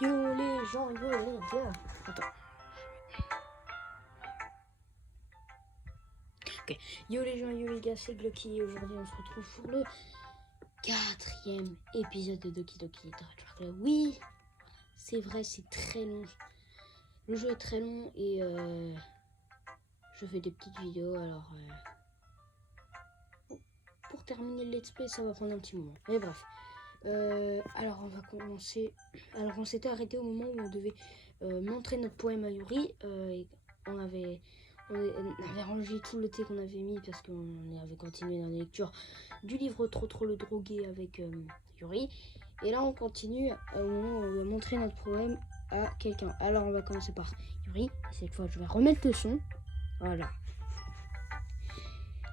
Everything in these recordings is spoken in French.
Yo les gens, yo les gars. Attends. Ok. Yo les gens, yo les gars, c'est Glocky. Aujourd'hui, on se retrouve pour le 4e épisode de Doki Doki Literature. Oui, c'est vrai, c'est très long. Le jeu est très long et je fais des petites vidéos. Alors, pour terminer le let's play, ça va prendre un petit moment. Mais bref. Alors, on va commencer. Alors, on s'était arrêté au moment où on devait montrer notre poème à Yuri. Et on avait rangé tout le thé qu'on avait mis parce qu'on avait continué dans la lecture du livre Trop le drogué avec Yuri. Et là, on continue au moment où on va montrer notre poème à quelqu'un. Alors, on va commencer par Yuri. Et cette fois, je vais remettre le son. Voilà.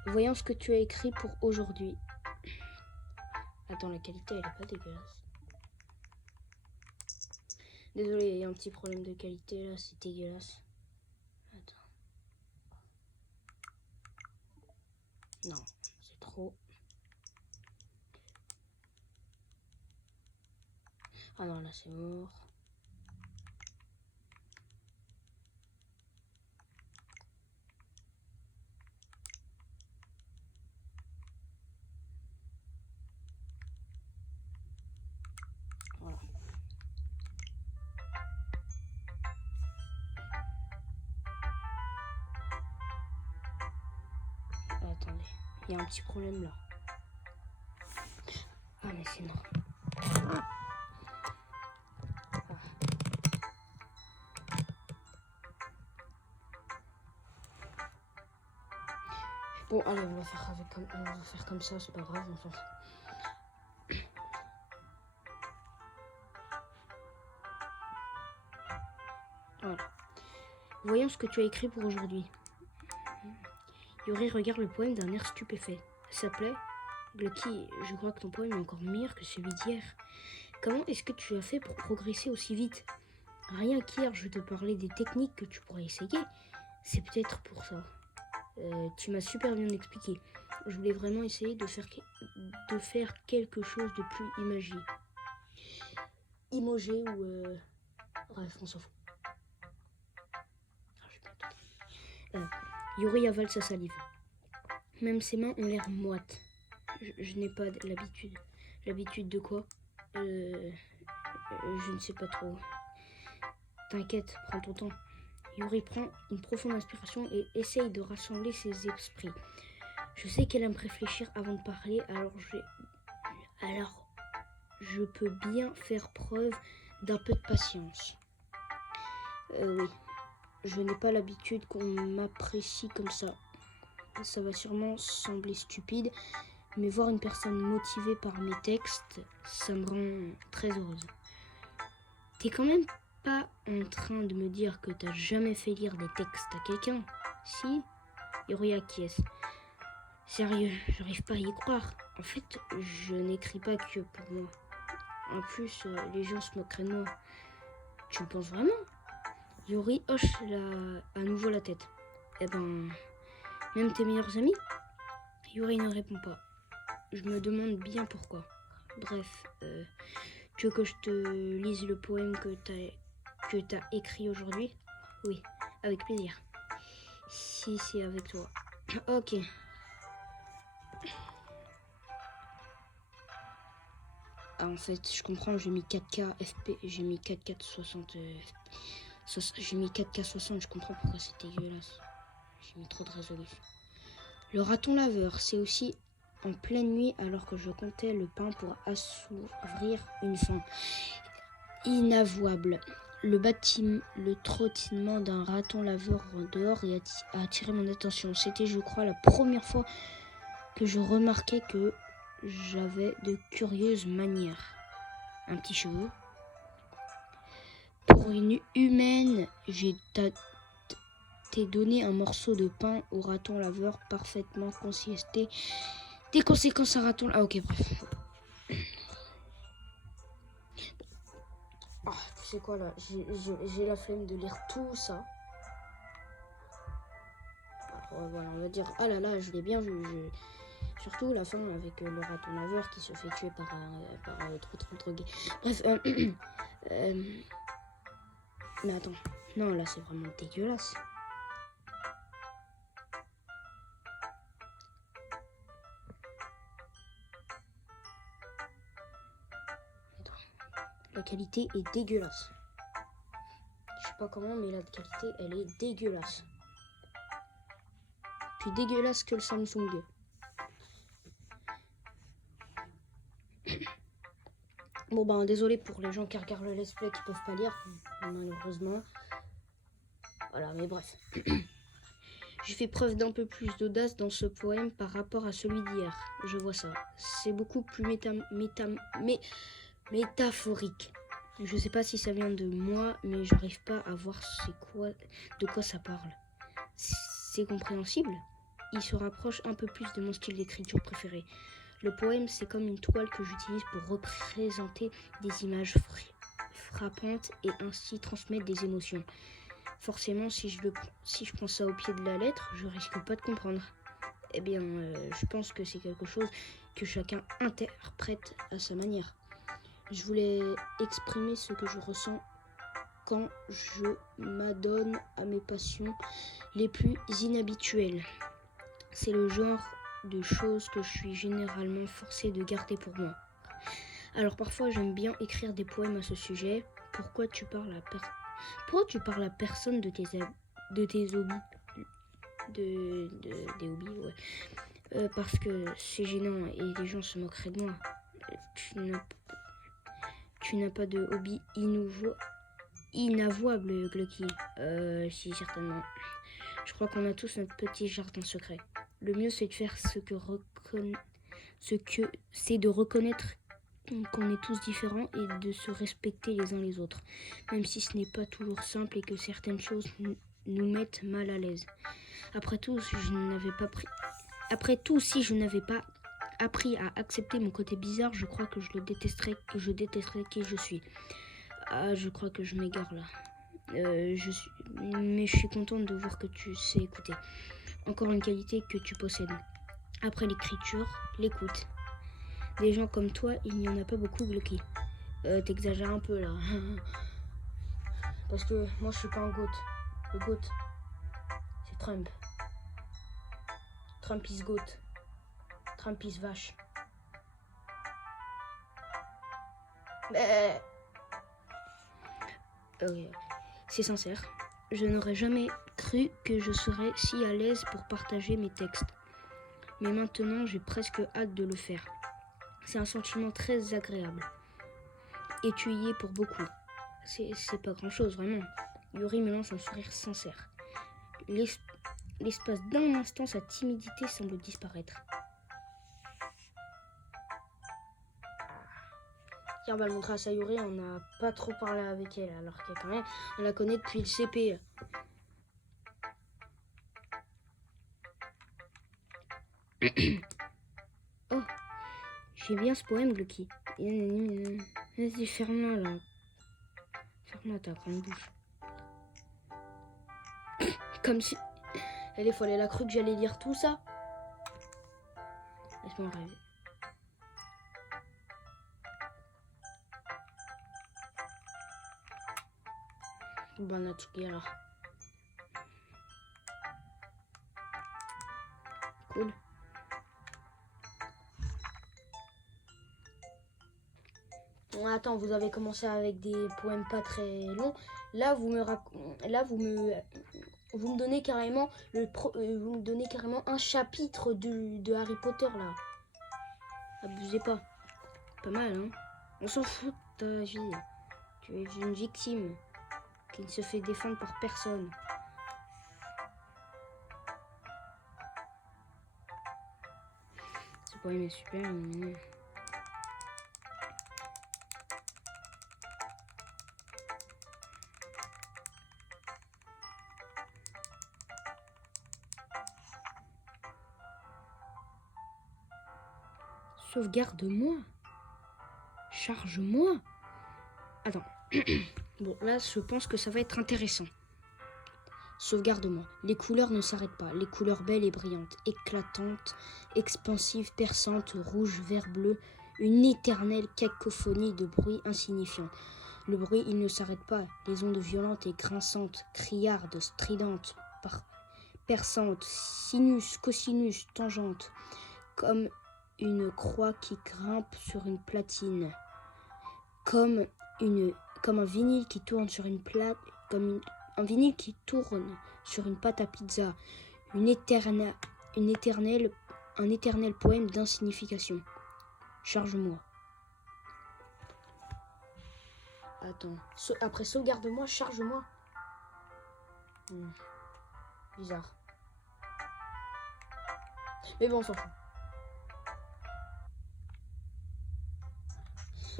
Voyons ce que tu as écrit pour aujourd'hui. Attends, la qualité, elle est pas dégueulasse. Désolé, il y a un petit problème de qualité là, c'est dégueulasse. Attends. Non, c'est trop. Ah non, là c'est mort. Voilà. Attendez, il y a un petit problème là. Ah mais c'est normal. Bon, allez, on va faire comme ça, c'est pas grave, on s'en fout. Voilà. Voyons ce que tu as écrit pour aujourd'hui. Yuri regarde le poème d'un air stupéfait. Ça plaît? Glocky, je crois que ton poème est encore meilleur que celui d'hier. Comment est-ce que tu as fait pour progresser aussi vite? Rien qu'hier, je te parlais des techniques que tu pourrais essayer. C'est peut-être pour ça. Tu m'as super bien expliqué. Je voulais vraiment essayer de faire quelque chose de plus imagé ou bref, on s'en fout. Yuri avale sa salive. Même ses mains ont l'air moites. Je n'ai pas l'habitude. L'habitude de quoi? Je ne sais pas trop. T'inquiète, prends ton temps. Yuri prend une profonde inspiration et essaye de rassembler ses esprits. Je sais qu'elle aime réfléchir avant de parler, alors je peux bien faire preuve d'un peu de patience. Oui, je n'ai pas l'habitude qu'on m'apprécie comme ça. Ça va sûrement sembler stupide, mais voir une personne motivée par mes textes, ça me rend très heureuse. T'es quand même pas en train de me dire que t'as jamais fait lire des textes à quelqu'un? Si? Yuri acquiesce. Sérieux, j'arrive pas à y croire. En fait, je n'écris pas que pour moi. En plus, les gens se moqueraient de moi. Tu le penses vraiment? Yuri hoche à nouveau la tête. Eh ben, même tes meilleurs amis? Yuri ne répond pas. Je me demande bien pourquoi. Bref, tu veux que je te lise le poème que t'as écrit aujourd'hui? Oui, avec plaisir. Si c'est avec toi. Ok. Ah, en fait, je comprends, j'ai mis 4K FP, j'ai mis 4K 60, j'ai mis 4K 60, je comprends pourquoi c'est dégueulasse. J'ai mis trop de résolution. Le raton laveur, c'est aussi en pleine nuit alors que je comptais le pain pour assouvir une faim inavouable. Le trottinement d'un raton laveur en dehors a attiré mon attention. C'était, je crois, la première fois que je remarquais que j'avais de curieuses manières. Un petit cheveu. Pour une humaine, t'ai donné un morceau de pain au raton laveur parfaitement consisté. Des conséquences à raton... Ah ok, bref. Ah, tu sais quoi là, j'ai la flemme de lire tout ça. Alors, voilà, on va dire, ah là là, je l'ai bien vu. Surtout la fin avec le raton laveur qui se fait tuer par trop drogué. Bref, Mais attends, non, là c'est vraiment dégueulasse. Attends. La qualité est dégueulasse. Je sais pas comment, mais la qualité, elle est dégueulasse. Plus dégueulasse que le Samsung. Bon ben désolé pour les gens qui regardent le let's play qui peuvent pas lire, malheureusement. Voilà, mais bref. J'ai fait preuve d'un peu plus d'audace dans ce poème par rapport à celui d'hier. Je vois ça. C'est beaucoup plus métaphorique. Je sais pas si ça vient de moi, mais j'arrive pas à voir de quoi ça parle. C'est compréhensible. Il se rapproche un peu plus de mon style d'écriture préféré. Le poème, c'est comme une toile que j'utilise pour représenter des images frappantes et ainsi transmettre des émotions. Forcément, si je prends ça au pied de la lettre, je risque pas de comprendre. Eh bien, je pense que c'est quelque chose que chacun interprète à sa manière. Je voulais exprimer ce que je ressens quand je m'adonne à mes passions les plus inhabituelles. C'est le genre de choses que je suis généralement forcée de garder pour moi. Alors parfois j'aime bien écrire des poèmes à ce sujet. Pourquoi tu parles à personne de tes hobbies? Des hobbies, ouais. Parce que c'est gênant et les gens se moqueraient de moi. Tu n'as pas de hobby inavouable, Glucky. Si, certainement. Je crois qu'on a tous notre petit jardin secret. Le mieux, c'est de faire c'est de reconnaître qu'on est tous différents et de se respecter les uns les autres, même si ce n'est pas toujours simple et que certaines choses nous mettent mal à l'aise. Après tout, si je n'avais pas appris à accepter mon côté bizarre, je crois que je détesterais qui je suis. Ah, je crois que je m'égare là. Mais je suis contente de voir que tu sais écouter. Encore une qualité que tu possèdes. Après l'écriture, l'écoute. Des gens comme toi, il n'y en a pas beaucoup, Glucky. T'exagères un peu là. Parce que moi je suis pas un goat. Le goat, c'est Trump. Trump is goat. Trump is vache. C'est sincère. Je n'aurais jamais cru que je serais si à l'aise pour partager mes textes. Mais maintenant, j'ai presque hâte de le faire. C'est un sentiment très agréable. Et tu y es pour beaucoup. C'est pas grand-chose, vraiment. Yuri me lance un sourire sincère. L'espace d'un instant, sa timidité semble disparaître. Tiens, on va le montrer à Sayuri, on n'a pas trop parlé avec elle, alors qu'elle quand même, on la connaît depuis le CP. Oh, j'ai bien ce poème, Glucky. Vas-y, ferme-la, là. Ferme-la, ta grande bouche. Comme si... Elle est folle, elle a cru que j'allais lire tout ça. Laisse-moi rêver. Bon, Natsuki, alors. Cool. Bon, attends, vous avez commencé avec des poèmes pas très longs. Là, vous me donnez carrément vous me donnez carrément un chapitre de Harry Potter là. Abusez pas. Pas mal, hein. On s'en fout de ta vie. Tu es une victime qui ne se fait défendre par personne. Ce poème est super. Sauvegarde-moi. Charge-moi. Attends. Bon, là, je pense que ça va être intéressant. Sauvegarde-moi. Les couleurs ne s'arrêtent pas. Les couleurs belles et brillantes, éclatantes, expansives, perçantes, rouge, vert, bleu. Une éternelle cacophonie de bruits insignifiants. Le bruit, il ne s'arrête pas. Les ondes violentes et grinçantes, criardes, stridentes, perçantes, sinus, cosinus, tangentes, comme une croix qui grimpe sur une platine, comme un vinyle qui tourne sur une plate, un vinyle qui tourne sur une pâte à pizza, un éternel poème d'insignification. Charge-moi. Attends. Après sauvegarde-moi, charge-moi. Bizarre. Mais bon, on s'en fout.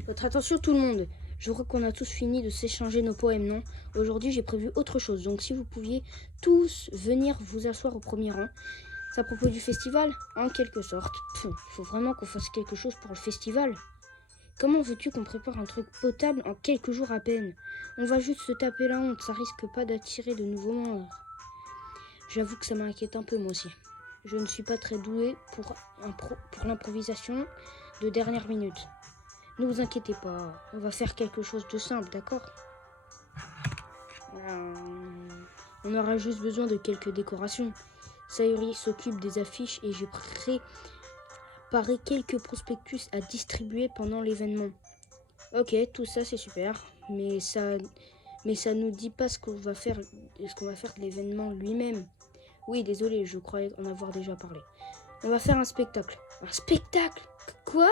Votre attention tout le monde. Je crois qu'on a tous fini de s'échanger nos poèmes, non? Aujourd'hui, j'ai prévu autre chose. Donc si vous pouviez tous venir vous asseoir au premier rang. C'est à propos du festival? En quelque sorte. Il faut vraiment qu'on fasse quelque chose pour le festival. Comment veux-tu qu'on prépare un truc potable en quelques jours à peine? On va juste se taper la honte, ça risque pas d'attirer de nouveaux membres. J'avoue que ça m'inquiète un peu moi aussi. Je ne suis pas très doué pour l'improvisation de dernière minute. Ne vous inquiétez pas, on va faire quelque chose de simple, d'accord? On aura juste besoin de quelques décorations. Sayuri s'occupe des affiches et j'ai préparé quelques prospectus à distribuer pendant l'événement. Ok, tout ça c'est super, mais ça nous dit pas ce qu'on va faire de l'événement lui-même. Oui, désolé, je croyais en avoir déjà parlé. On va faire un spectacle. Un spectacle? Quoi?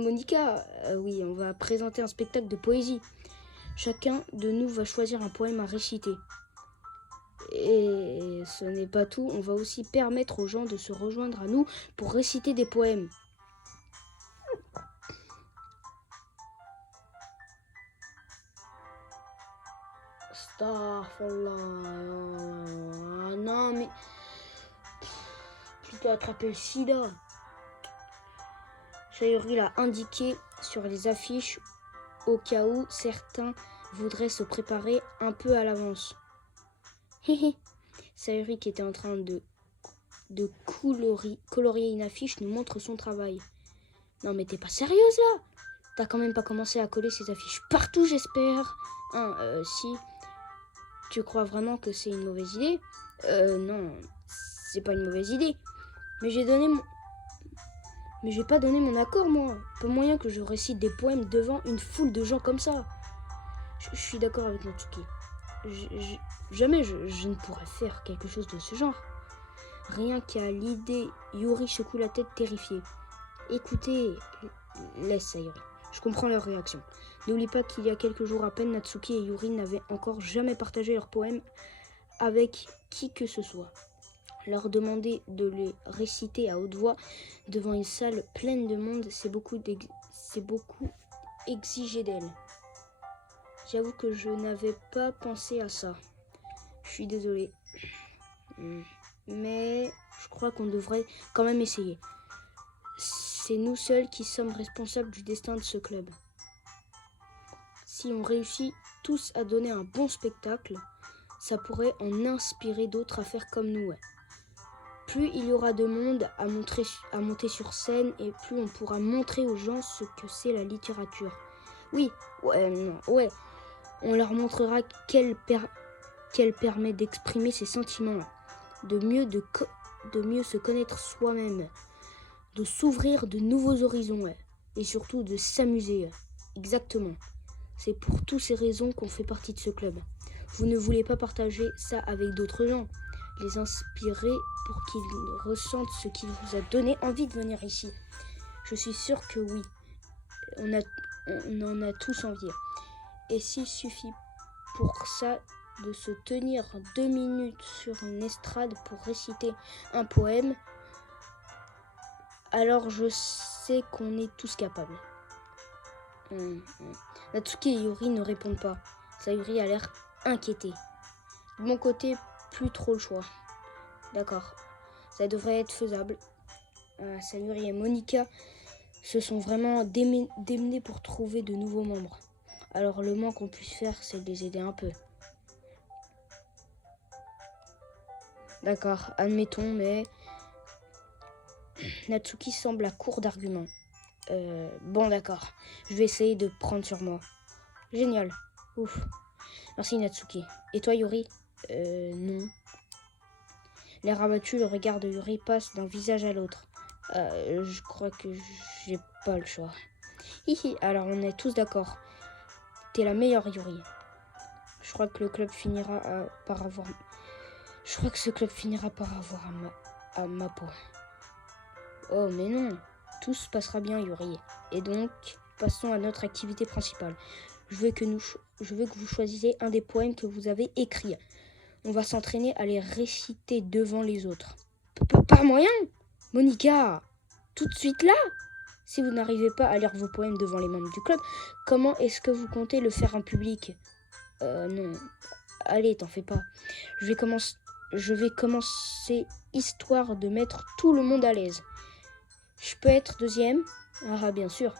Monica, oui, on va présenter un spectacle de poésie. Chacun de nous va choisir un poème à réciter. Et ce n'est pas tout, on va aussi permettre aux gens de se rejoindre à nous pour réciter des poèmes. Non mais... Plutôt attraper le sida. Sayuri l'a indiqué sur les affiches au cas où certains voudraient se préparer un peu à l'avance. Sayuri, qui était en train de colorier une affiche, nous montre son travail. Non mais t'es pas sérieuse là? T'as quand même pas commencé à coller ces affiches partout, j'espère. Si tu crois vraiment que c'est une mauvaise idée? Non, c'est pas une mauvaise idée. Mais j'ai pas donné mon accord, moi. Pas moyen que je récite des poèmes devant une foule de gens comme ça. Je suis d'accord avec Natsuki. Jamais je ne pourrais faire quelque chose de ce genre. Rien qu'à l'idée, Yuri secoue la tête terrifiée. Écoutez, laisse Sayuri. Je comprends leur réaction. N'oublie pas qu'il y a quelques jours à peine, Natsuki et Yuri n'avaient encore jamais partagé leurs poèmes avec qui que ce soit. Leur demander de les réciter à haute voix devant une salle pleine de monde, c'est beaucoup exiger d'elle. J'avoue que je n'avais pas pensé à ça. Je suis désolée. Mais je crois qu'on devrait quand même essayer. C'est nous seuls qui sommes responsables du destin de ce club. Si on réussit tous à donner un bon spectacle, ça pourrait en inspirer d'autres à faire comme nous. Plus il y aura de monde à monter sur scène et plus on pourra montrer aux gens ce que c'est la littérature. Oui, ouais. On leur montrera qu'elle permet d'exprimer ses sentiments, de mieux se connaître soi-même, de s'ouvrir de nouveaux horizons et surtout de s'amuser. Exactement. C'est pour toutes ces raisons qu'on fait partie de ce club. Vous ne voulez pas partager ça avec d'autres gens, les inspirer pour qu'ils ressentent ce qui vous a donné envie de venir ici. Je suis sûre que oui, on en a tous envie. Et s'il suffit pour ça de se tenir 2 minutes sur une estrade pour réciter un poème, alors je sais qu'on est tous capables. Natsuki et Yuri ne répondent pas. Sayuri a l'air inquiété. De mon côté, plus trop le choix. D'accord, ça devrait être faisable. Sayuri et Monica se sont vraiment démenés pour trouver de nouveaux membres. Alors le moins qu'on puisse faire, c'est de les aider un peu. D'accord, admettons, mais Natsuki semble à court d'arguments. Bon d'accord, je vais essayer de prendre sur moi. Génial. Ouf. Merci Natsuki. Et toi Yuri? Non. L'air abattu, le regard de Yuri passe d'un visage à l'autre. Je crois que j'ai pas le choix. Hihi, alors on est tous d'accord. T'es la meilleure Yuri. Je crois que le club finira par avoir... Je crois que ce club finira par avoir à ma peau. Oh mais non, tout se passera bien Yuri. Et donc, passons à notre activité principale. Je veux que vous choisissiez un des poèmes que vous avez écrits. On va s'entraîner à les réciter devant les autres. Pas moyen, Monica, tout de suite là. Si vous n'arrivez pas à lire vos poèmes devant les membres du club, comment est-ce que vous comptez le faire en public? Non. Allez, t'en fais pas. Je vais commencer histoire de mettre tout le monde à l'aise. Je peux être deuxième? Ah, bien sûr.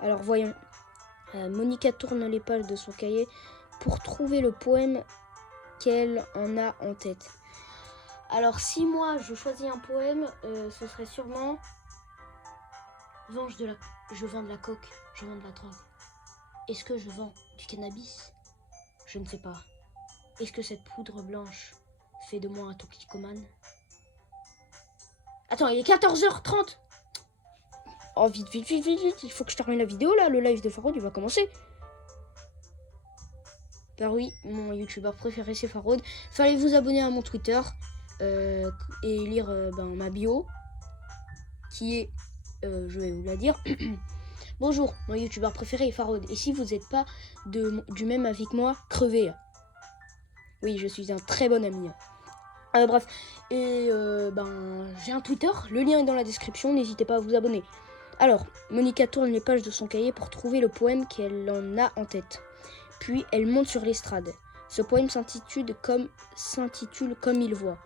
Alors voyons. Monica tourne les pages de son cahier pour trouver le poème qu'elle en a en tête. Alors si moi je choisis un poème, ce serait sûrement je vends de la coke, je vends de la drogue. Est-ce que je vends du cannabis? Je ne sais pas. Est-ce que cette poudre blanche fait de moi un toxicomane? Attends, il est 14h30. Oh vite, il faut que je termine la vidéo là, le live de Farod il va commencer. Car oui, mon youtubeur préféré c'est Farod. Fallait vous abonner à mon Twitter et lire ma bio qui est, je vais vous la dire. Bonjour, mon youtubeur préféré est Farod. Et si vous n'êtes pas du même avis que moi, crevez. Oui, je suis un très bon ami. Bref, et j'ai un Twitter, le lien est dans la description, n'hésitez pas à vous abonner. Alors, Monica tourne les pages de son cahier pour trouver le poème qu'elle en a en tête. Puis elle monte sur l'estrade. Ce poème s'intitule comme il voit.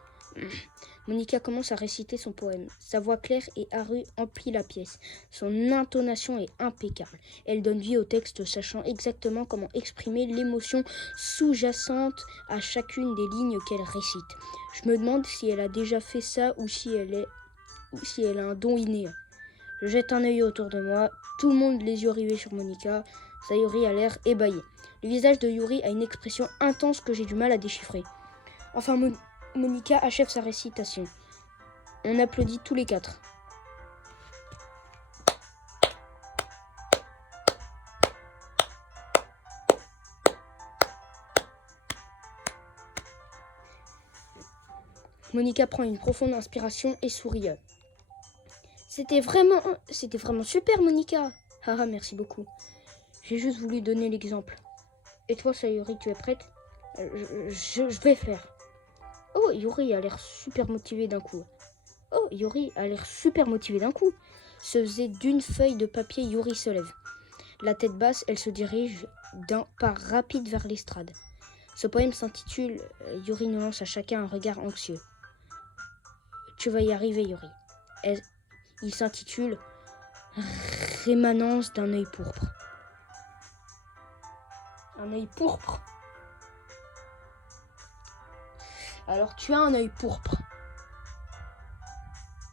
Monica commence à réciter son poème. Sa voix claire et arue emplit la pièce. Son intonation est impeccable. Elle donne vie au texte, sachant exactement comment exprimer l'émotion sous-jacente à chacune des lignes qu'elle récite. Je me demande si elle a déjà fait ça ou si elle a un don inné. Je jette un œil autour de moi. Tout le monde les yeux rivés sur Monica. Sayuri a l'air ébahi. Le visage de Yuri a une expression intense que j'ai du mal à déchiffrer. Enfin, Monica achève sa récitation. On applaudit tous les quatre. Monica prend une profonde inspiration et sourit. C'était vraiment super, Monica. Haha, merci beaucoup. J'ai juste voulu donner l'exemple. Et toi, Sayuri, tu es prête? Je vais faire. Oh, Yuri a l'air super motivé d'un coup. Se faisait d'une feuille de papier, Yuri se lève. La tête basse, elle se dirige d'un pas rapide vers l'estrade. Ce poème s'intitule Yuri nous lance à chacun un regard anxieux. Tu vas y arriver, Yuri. Il s'intitule Rémanence d'un œil pourpre. Un œil pourpre. Alors tu as un œil pourpre.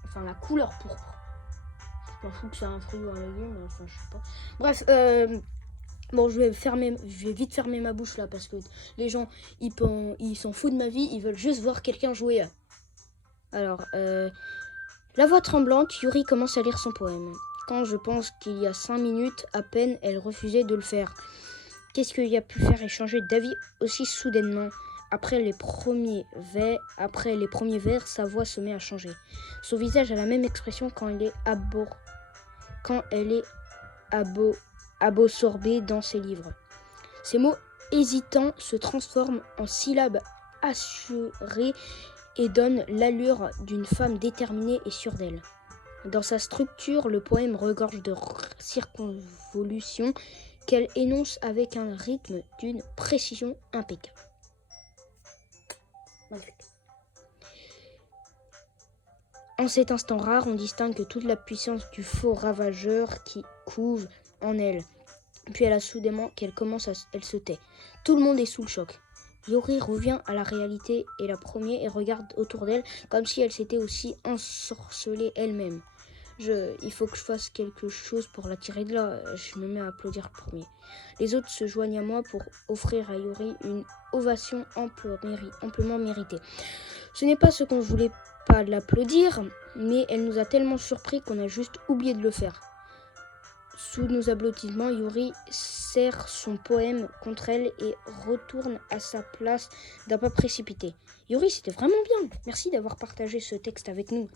Enfin la couleur pourpre. Je m'en fous que c'est un fruit ou un légume, enfin je sais pas. Bref, bon je vais vite fermer ma bouche là parce que les gens ils s'en foutent de ma vie, ils veulent juste voir quelqu'un jouer. Alors, la voix tremblante, Yuri commence à lire son poème. Quand je pense qu'il y a 5 minutes à peine, elle refusait de le faire. Qu'est-ce qu'il y a pu faire échanger d'avis aussi soudainement? Après les premiers vers, sa voix se met à changer. Son visage a la même expression quand elle est absorbée dans ses livres. Ses mots hésitants se transforment en syllabes assurées et donnent l'allure d'une femme déterminée et sûre d'elle. Dans sa structure, le poème regorge de circonvolutions qu'elle énonce avec un rythme d'une précision impeccable. En cet instant rare, on distingue toute la puissance du faux ravageur qui couve en elle. Puis elle a soudainement elle se tait. Tout le monde est sous le choc. Yuri revient à la réalité et la première et regarde autour d'elle comme si elle s'était aussi ensorcelée elle-même. Il faut que je fasse quelque chose pour la tirer de là. Je me mets à applaudir le premier. Les autres se joignent à moi pour offrir à Yuri une ovation amplement méritée. Ce n'est pas ce qu'on voulait pas l'applaudir, mais elle nous a tellement surpris qu'on a juste oublié de le faire. Sous nos applaudissements, Yuri serre son poème contre elle et retourne à sa place d'un pas précipité. Yuri, c'était vraiment bien. Merci d'avoir partagé ce texte avec nous.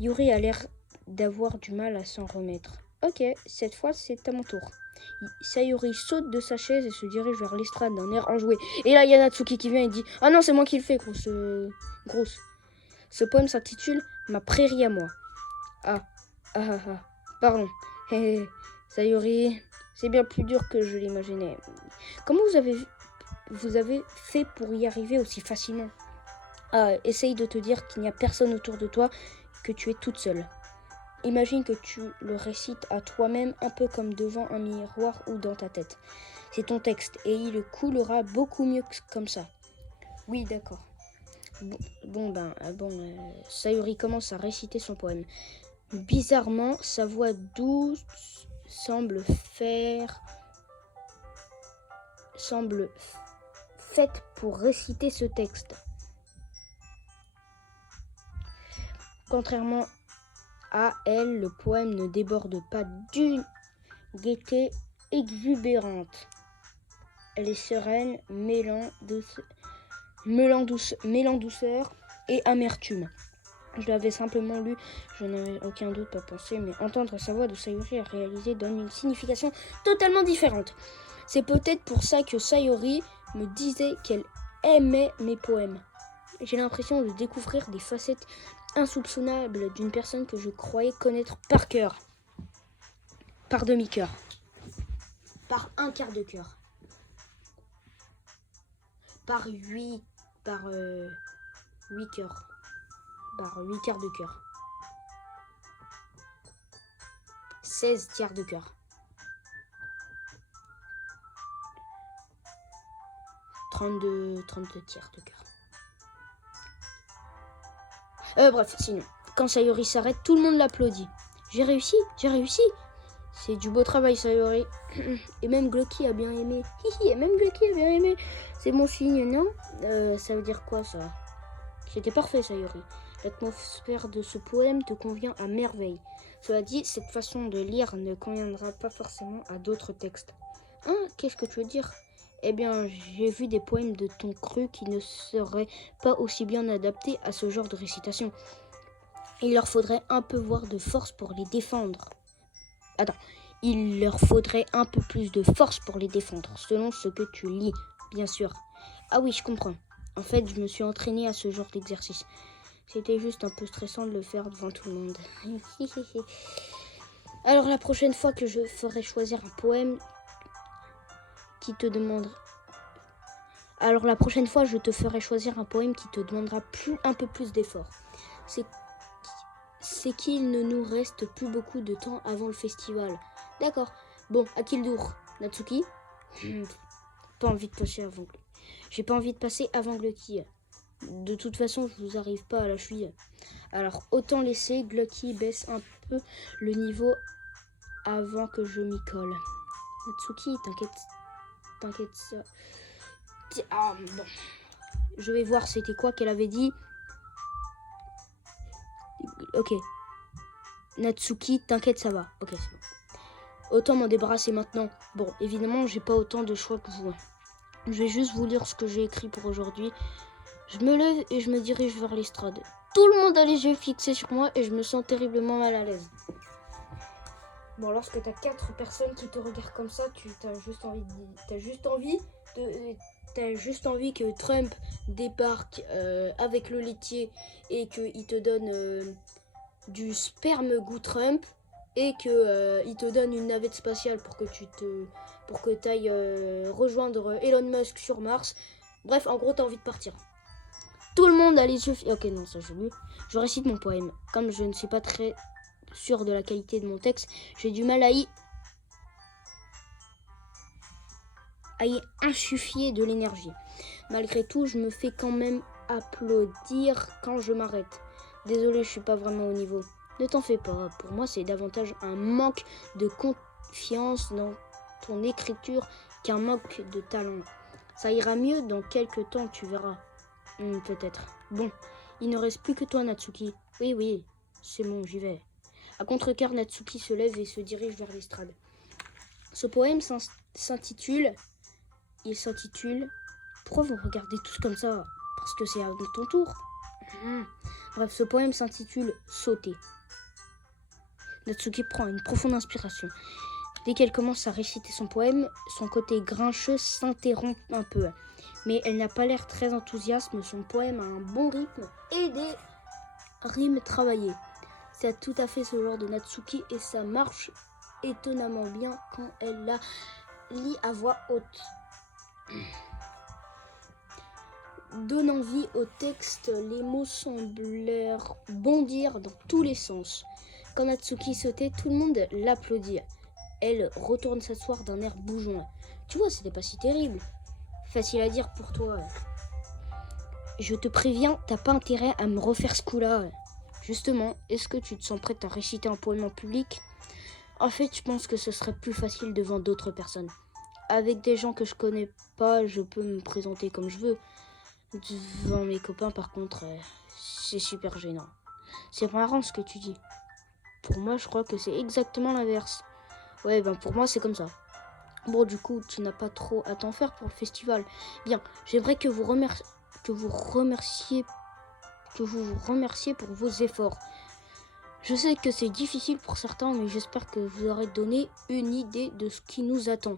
Yuri a l'air d'avoir du mal à s'en remettre. Ok, cette fois c'est à mon tour. Sayuri saute de sa chaise et se dirige vers l'estrade d'un air enjoué. Et là, il y a Natsuki qui vient et dit « Ah non, c'est moi qui le fais, grosse. » Ce poème s'intitule « Ma prairie à moi ». Pardon. Sayuri, c'est bien plus dur que je l'imaginais. Comment vous avez fait pour y arriver aussi facilement? Essaye de te dire qu'il n'y a personne autour de toi, que tu es toute seule. Imagine que tu le récites à toi-même un peu comme devant un miroir ou dans ta tête. C'est ton texte et il coulera beaucoup mieux comme ça. Oui, d'accord. Sayuri commence à réciter son poème. Bizarrement, sa voix douce semble faite pour réciter ce texte. Contrairement à elle, le poème ne déborde pas d'une gaieté exubérante. Elle est sereine, mêlant douceur et amertume. Je l'avais simplement lu, je n'avais aucun doute pas pensé, mais entendre sa voix de Sayuri réalisée donne une signification totalement différente. C'est peut-être pour ça que Sayuri me disait qu'elle aimait mes poèmes. J'ai l'impression de découvrir des facettes insoupçonnables d'une personne que je croyais connaître par cœur, par demi-cœur, par un quart de cœur, par 8 cœurs. Par 8 quarts de cœur. 16 tiers de cœur. 32 tiers de cœur. Bref, sinon, quand Sayuri s'arrête, tout le monde l'applaudit. J'ai réussi. C'est du beau travail, Sayuri. Et même Glocky a bien aimé. C'est mon signe, non? Ça veut dire quoi, ça? C'était parfait, Sayuri. L'atmosphère de ce poème te convient à merveille. Cela dit, cette façon de lire ne conviendra pas forcément à d'autres textes. Hein? Qu'est-ce que tu veux dire? Eh bien, j'ai vu des poèmes de ton cru qui ne seraient pas aussi bien adaptés à ce genre de récitation. Il leur faudrait un peu de force pour les défendre. Il leur faudrait un peu plus de force pour les défendre, selon ce que tu lis, bien sûr. Ah oui, je comprends. En fait, je me suis entraînée à ce genre d'exercice. C'était juste un peu stressant de le faire devant tout le monde. Alors la prochaine fois que je ferai choisir un poème qui te demandera... Alors la prochaine fois, je te ferai choisir un poème qui te demandera un peu plus d'effort. C'est qu'il ne nous reste plus beaucoup de temps avant le festival. D'accord. Bon, à qui le tour? Natsuki? Pas envie de passer avant. J'ai pas envie de passer avant Glocky. De toute façon, je vous arrive pas à la cheville. Alors, autant laisser Glocky baisse un peu le niveau avant que je m'y colle. Natsuki, t'inquiète ça. Bon. Je vais voir c'était quoi qu'elle avait dit. Ok. Natsuki, t'inquiète, ça va. Ok, c'est bon. Autant m'en débarrasser maintenant. Bon, évidemment, j'ai pas autant de choix que vous. Je vais juste vous lire ce que j'ai écrit pour aujourd'hui. Je me lève et je me dirige vers l'estrade. Tout le monde a les yeux fixés sur moi et je me sens terriblement mal à l'aise. Bon, lorsque t'as 4 personnes qui te regardent comme ça, t'as juste envie que Trump débarque avec le laitier et qu'il te donne du sperme goût Trump et qu'il te donne une navette spatiale pour que t'ailles rejoindre Elon Musk sur Mars. Bref, en gros, t'as envie de partir. Tout le monde a les yeux... Ok, non, ça j'ai lu. Je récite mon poème. Comme je ne suis pas très sûr de la qualité de mon texte, j'ai du mal à y insuffler de l'énergie. Malgré tout, je me fais quand même applaudir quand je m'arrête. Désolée, je suis pas vraiment au niveau. Ne t'en fais pas, pour moi c'est davantage un manque de confiance dans ton écriture qu'un manque de talent. Ça ira mieux dans quelques temps, tu verras. Peut-être. Bon, il ne reste plus que toi, Natsuki. Oui, c'est bon, j'y vais. À contre-cœur, Natsuki se lève et se dirige vers l'estrade. Ce poème s'intitule... Il s'intitule... Pourquoi vous regardez tous comme ça? Parce que c'est à ton tour. Bref, ce poème s'intitule Sauter. Natsuki prend une profonde inspiration. Dès qu'elle commence à réciter son poème, son côté grincheux s'interrompt un peu. Mais elle n'a pas l'air très enthousiaste. Son poème a un bon rythme et des rimes travaillées. C'est tout à fait ce genre de Natsuki et ça marche étonnamment bien quand elle la lit à voix haute. Donnant vie au texte, les mots semblèrent bondir dans tous les sens. Quand Natsuki sautait, tout le monde l'applaudit. Elle retourne s'asseoir d'un air bougeon. Tu vois, c'était pas si terrible. Facile à dire pour toi. Je te préviens, t'as pas intérêt à me refaire ce coup-là. Justement, est-ce que tu te sens prête à réciter un poème en public? En fait, je pense que ce serait plus facile devant d'autres personnes. Avec des gens que je connais pas, je peux me présenter comme je veux. Devant mes copains, par contre, c'est super gênant. C'est marrant ce que tu dis. Pour moi, je crois que c'est exactement l'inverse. Ouais, pour moi, c'est comme ça. Bon, du coup, tu n'as pas trop à t'en faire pour le festival. Bien, j'aimerais que vous remerciez pour vos efforts. Je sais que c'est difficile pour certains, mais j'espère que vous aurez donné une idée de ce qui nous attend.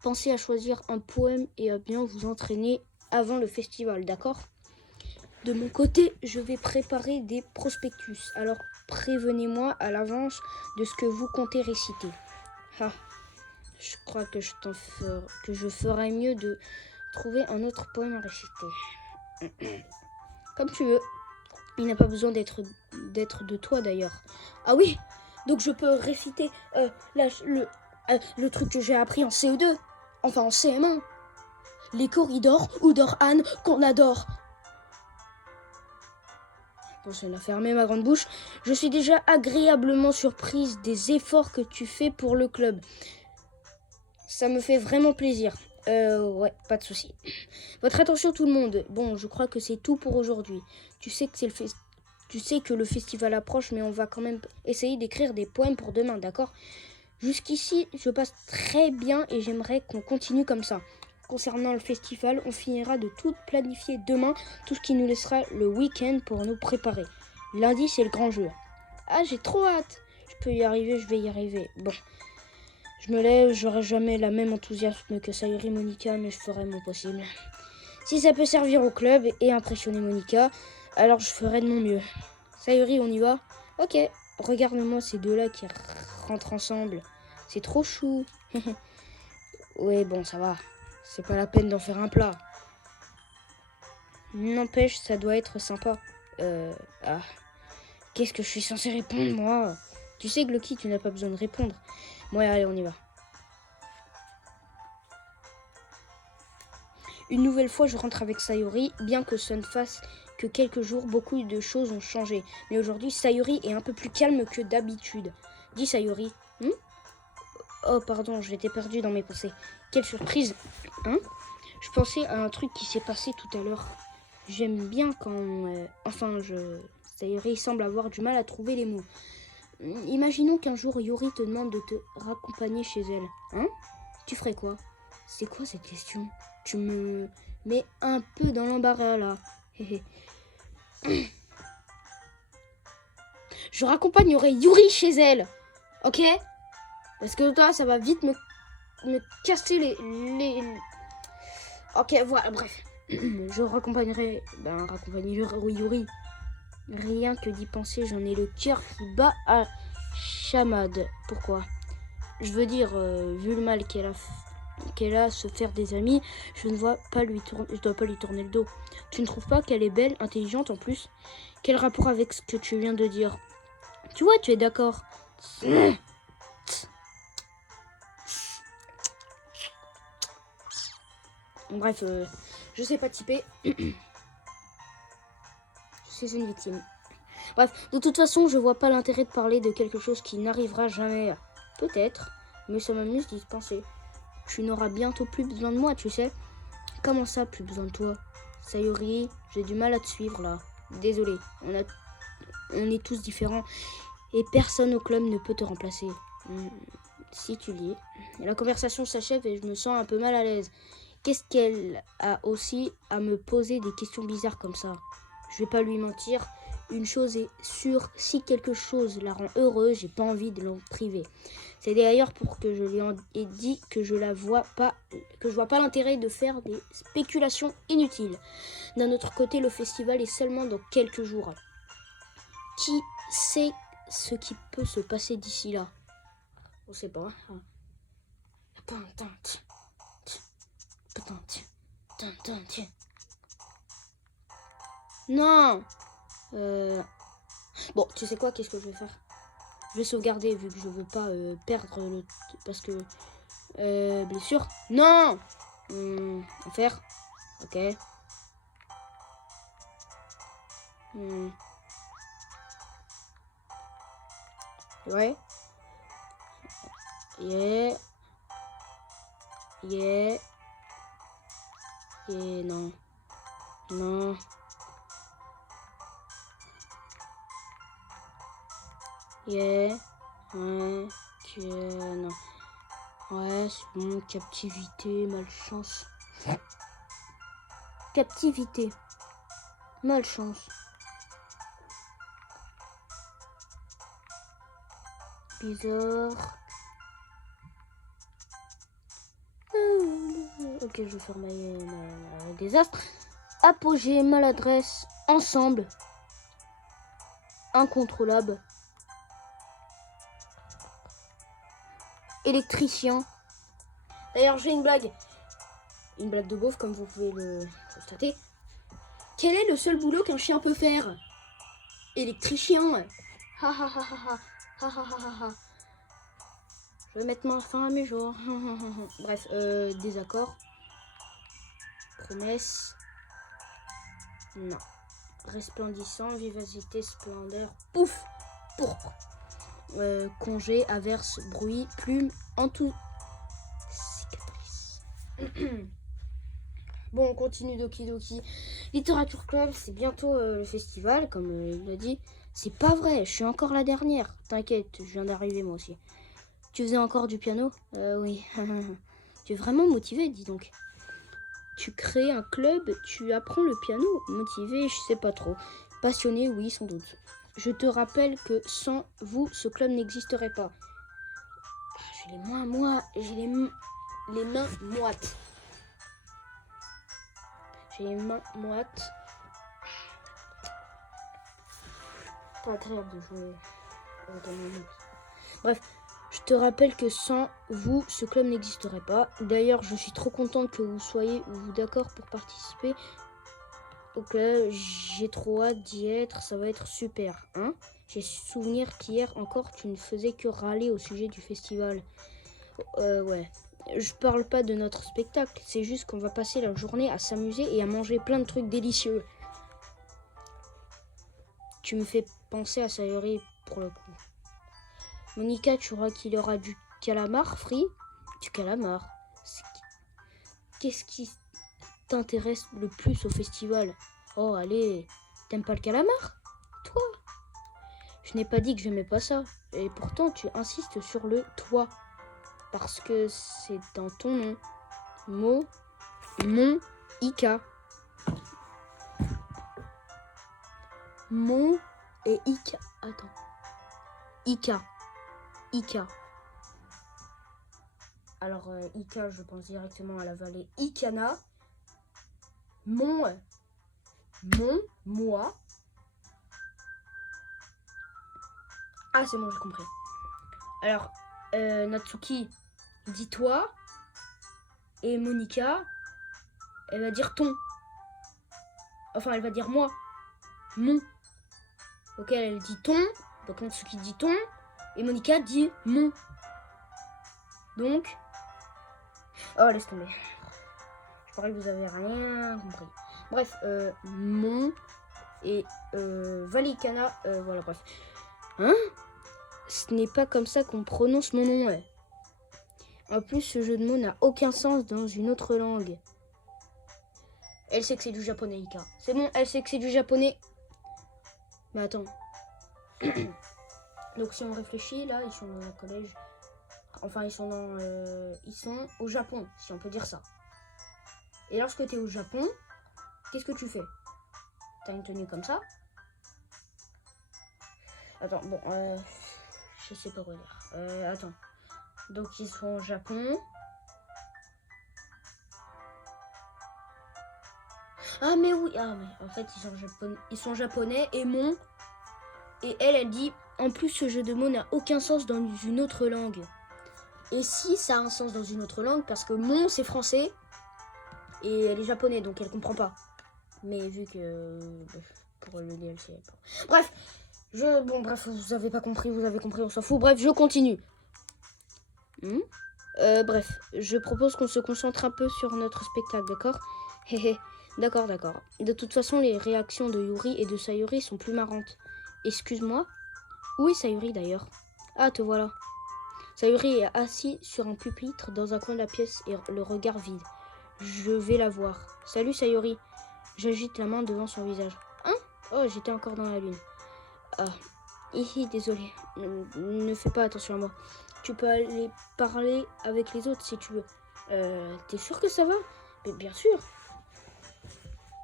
Pensez à choisir un poème et à bien vous entraîner avant le festival, d'accord? De mon côté, je vais préparer des prospectus. Alors, prévenez-moi à l'avance de ce que vous comptez réciter. Je crois que je ferais mieux de trouver un autre poème à réciter. Comme tu veux. Il n'a pas besoin d'être de toi d'ailleurs. Ah oui, donc je peux réciter le truc que j'ai appris en CE2. Enfin en CM1. Les corridors où dort Anne qu'on adore. Bon, ça l'a fermé ma grande bouche. Je suis déjà agréablement surprise des efforts que tu fais pour le club. Ça me fait vraiment plaisir. Ouais, pas de souci. Votre attention tout le monde. Bon, je crois que c'est tout pour aujourd'hui. Tu sais que le festival approche, mais on va quand même essayer d'écrire des poèmes pour demain, d'accord? Jusqu'ici, je passe très bien et j'aimerais qu'on continue comme ça. Concernant le festival, on finira de tout planifier demain, tout ce qui nous laissera le week-end pour nous préparer. Lundi, c'est le grand jeu. Ah, j'ai trop hâte. Je peux y arriver, je vais y arriver. Bon. Je me lève, j'aurai jamais la même enthousiasme que Sayuri Monica, mais je ferai mon possible. Si ça peut servir au club et impressionner Monica, alors je ferai de mon mieux. Sayuri, on y va? Ok, regarde-moi ces deux-là qui rentrent ensemble. C'est trop chou. Ouais, bon, ça va. C'est pas la peine d'en faire un plat. N'empêche, ça doit être sympa. Qu'est-ce que je suis censée répondre, moi? Tu sais, Glocky, tu n'as pas besoin de répondre. Ouais, allez, on y va. Une nouvelle fois, je rentre avec Sayuri, bien que ça ne fasse que quelques jours, beaucoup de choses ont changé. Mais aujourd'hui, Sayuri est un peu plus calme que d'habitude. Dis Sayuri. Oh, pardon, j'étais perdue dans mes pensées. Quelle surprise. Je pensais à un truc qui s'est passé tout à l'heure. J'aime bien quand... Sayuri semble avoir du mal à trouver les mots. Imaginons qu'un jour, Yuri te demande de te raccompagner chez elle. Tu ferais quoi? C'est quoi cette question? Tu me mets un peu dans l'embarras, là. Je raccompagnerai Yuri chez elle. Ok? Parce que toi, ça va vite me casser les... Ok, voilà, bref. Je raccompagnerai Yuri. Rien que d'y penser, j'en ai le cœur qui bat à chamade. Pourquoi? Je veux dire, vu le mal qu'elle a à se faire des amis, je dois pas lui tourner le dos. Tu ne trouves pas qu'elle est belle, intelligente en plus? Quel rapport avec ce que tu viens de dire? Tu vois, tu es d'accord. Bref, je sais pas typer. Je suis une victime. Bref, de toute façon, je vois pas l'intérêt de parler de quelque chose qui n'arrivera jamais. Peut-être, mais ça m'amuse d'y penser. Tu n'auras bientôt plus besoin de moi, tu sais. Comment ça, plus besoin de toi? Sayori, j'ai du mal à te suivre là. Désolé, on est tous différents et personne au club ne peut te remplacer. Si tu dis. La conversation s'achève et je me sens un peu mal à l'aise. Qu'est-ce qu'elle a aussi à me poser des questions bizarres comme ça? Je vais pas lui mentir. Une chose est sûre, si quelque chose la rend heureuse, j'ai pas envie de l'en priver. C'est d'ailleurs pour que je lui ai dit que je vois pas l'intérêt de faire des spéculations inutiles. D'un autre côté, le festival est seulement dans quelques jours. Qui sait ce qui peut se passer d'ici là? On sait pas. Non. Bon, tu sais quoi? Qu'est-ce que je vais faire? Je vais sauvegarder vu que je veux pas perdre le... Parce que... blessure. Non. En faire. Ok. Ouais. Yeah. Yeah. Et non. Non. Yeah. Ouais. Que non. Ouais, c'est bon. Captivité, malchance. Captivité. Malchance. Bizarre. Ok, je vais faire ma désastre. Apogée, maladresse, ensemble. Incontrôlable. Électricien. D'ailleurs, j'ai une blague. Une blague de beauf, comme vous pouvez le constater. Quel est le seul boulot qu'un chien peut faire? Électricien. Ha ha ha ha ha ha ha ha. Je vais mettre ma fin à mes jours. Bref, désaccord. Promesse. Non. Resplendissant, vivacité, splendeur. Pouf. Pourpre. Congé, averse, bruit, plume, en tout. Cicatrice. Bon, on continue Doki Doki. Littérature Club, c'est bientôt le festival, comme il l'a dit. C'est pas vrai, je suis encore la dernière. T'inquiète, je viens d'arriver moi aussi. Tu faisais encore du piano? Oui. Tu es vraiment motivé, dis donc. Tu crées un club, tu apprends le piano. Motivé, je sais pas trop. Passionné, oui, sans doute. Je te rappelle que sans vous, ce club n'existerait pas. J'ai les mains moites. J'ai les mains moites. Pas agréable de jouer dans mon vie. Bref, je te rappelle que sans vous, ce club n'existerait pas. D'ailleurs, je suis trop contente que vous soyez d'accord pour participer. Ok, j'ai trop hâte d'y être, ça va être super, hein? J'ai souvenir qu'hier encore, tu ne faisais que râler au sujet du festival. Ouais. Je parle pas de notre spectacle, c'est juste qu'on va passer la journée à s'amuser et à manger plein de trucs délicieux. Tu me fais penser à Sayori pour le coup. Monica, tu crois qu'il y aura du calamar frit? Du calamar. Qu'est-ce qui t'intéresse le plus au festival? Oh, allez, t'aimes pas le calamar? Toi? Je n'ai pas dit que j'aimais pas ça. Et pourtant, tu insistes sur le toi. Parce que c'est dans ton nom. Mon Ika. Mon et Ika. Attends. Ika. Alors, Ika, je pense directement à la vallée Ikana. Moi. Ah, c'est bon, j'ai compris. Alors, Natsuki, dis-toi. Et Monica, elle va dire ton. Enfin, elle va dire moi. Mon. Ok, elle dit ton. Donc Natsuki dit ton. Et Monica dit mon. Donc. Oh, laisse tomber. Je crois que vous avez rien compris. Bref, mon et Valikana, voilà, bref. Hein? Ce n'est pas comme ça qu'on prononce mon nom, ouais. En plus, ce jeu de mots n'a aucun sens dans une autre langue. Elle sait que c'est du japonais, Ika. C'est bon, elle sait que c'est du japonais. Mais attends. Donc si on réfléchit, là, ils sont dans un collège. Enfin, ils sont au Japon, si on peut dire ça. Et lorsque tu es au Japon, qu'est-ce que tu fais? T'as une tenue comme ça. Attends, bon, je sais pas quoi dire. Attends. Donc ils sont au Japon. Ah mais oui, en fait ils sont japonais et elle dit en plus ce jeu de mots n'a aucun sens dans une autre langue. Et si ça a un sens dans une autre langue parce que mon c'est français et elle est japonais donc elle comprend pas. Mais vu que pour le DLC. Bref, bref, vous avez pas compris, vous avez compris, on s'en fout. Bref, je continue. Bref, je propose qu'on se concentre un peu sur notre spectacle, d'accord? D'accord. De toute façon, les réactions de Yuri et de Sayuri sont plus marrantes. Excuse-moi? Où est Sayuri d'ailleurs? Ah, te voilà. Sayuri est assis sur un pupitre dans un coin de la pièce et le regard vide. Je vais la voir. Salut Sayuri. J'agite la main devant son visage. Hein? Oh, j'étais encore dans la lune. Ah, désolé. Ne fais pas attention à moi. Tu peux aller parler avec les autres si tu veux. T'es sûr que ça va? Mais bien sûr.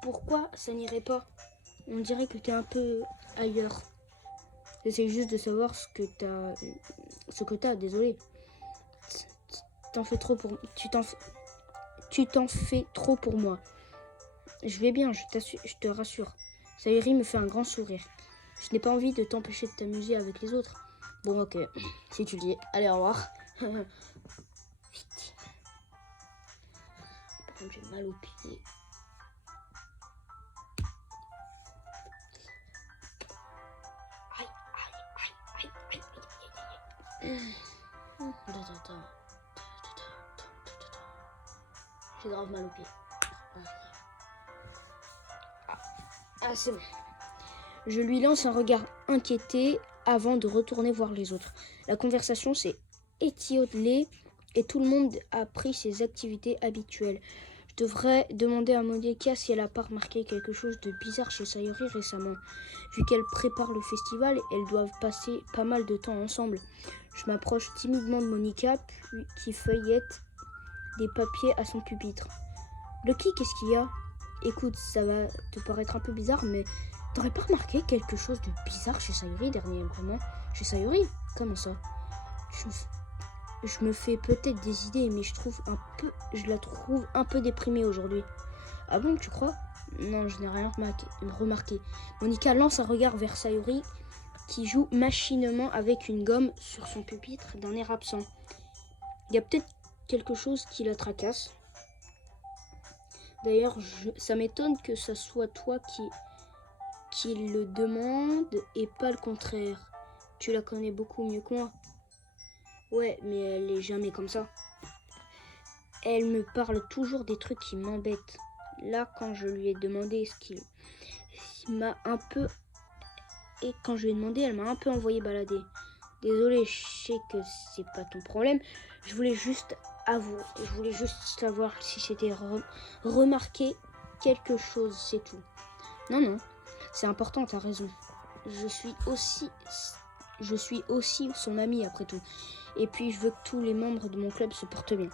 Pourquoi ça n'irait pas? On dirait que t'es un peu ailleurs. J'essaie juste de savoir ce que t'as, désolé. T'en fais trop pour... Tu t'en fais trop pour moi. Je vais bien, je te rassure. Sayuri me fait un grand sourire. Je n'ai pas envie de t'empêcher de t'amuser avec les autres. Bon, ok, si tu le dis. Allez, au revoir. Vite. Par contre, j'ai mal au pied. J'ai grave mal au pied. Ah, c'est bon. Je lui lance un regard inquiété avant de retourner voir les autres. La conversation s'est étiolée et tout le monde a pris ses activités habituelles. Je devrais demander à Monika si elle a pas remarqué quelque chose de bizarre chez Sayuri récemment. Vu qu'elle prépare le festival, elles doivent passer pas mal de temps ensemble. Je m'approche timidement de Monika, puis qui feuillette des papiers à son pupitre. Lucky, qu'est-ce qu'il y a? Écoute, ça va te paraître un peu bizarre, mais t'aurais pas remarqué quelque chose de bizarre chez Sayuri dernièrement? Chez Sayuri? Comment ça? Je me fais peut-être des idées, mais je la trouve un peu déprimée aujourd'hui. Ah bon, tu crois? Non, je n'ai rien remarqué. Monika lance un regard vers Sayuri, qui joue machinement avec une gomme sur son pupitre d'un air absent. Il y a peut-être quelque chose qui la tracasse. D'ailleurs, ça m'étonne que ça soit toi qui le demande et pas le contraire. Tu la connais beaucoup mieux que moi. Ouais, mais elle est jamais comme ça. Elle me parle toujours des trucs qui m'embêtent. Là, quand je lui ai demandé elle m'a un peu envoyé balader. Désolée, je sais que c'est pas ton problème. Je voulais juste savoir si c'était remarqué quelque chose, c'est tout. Non, c'est important, t'as raison. Je suis aussi son amie après tout. Et puis je veux que tous les membres de mon club se portent bien.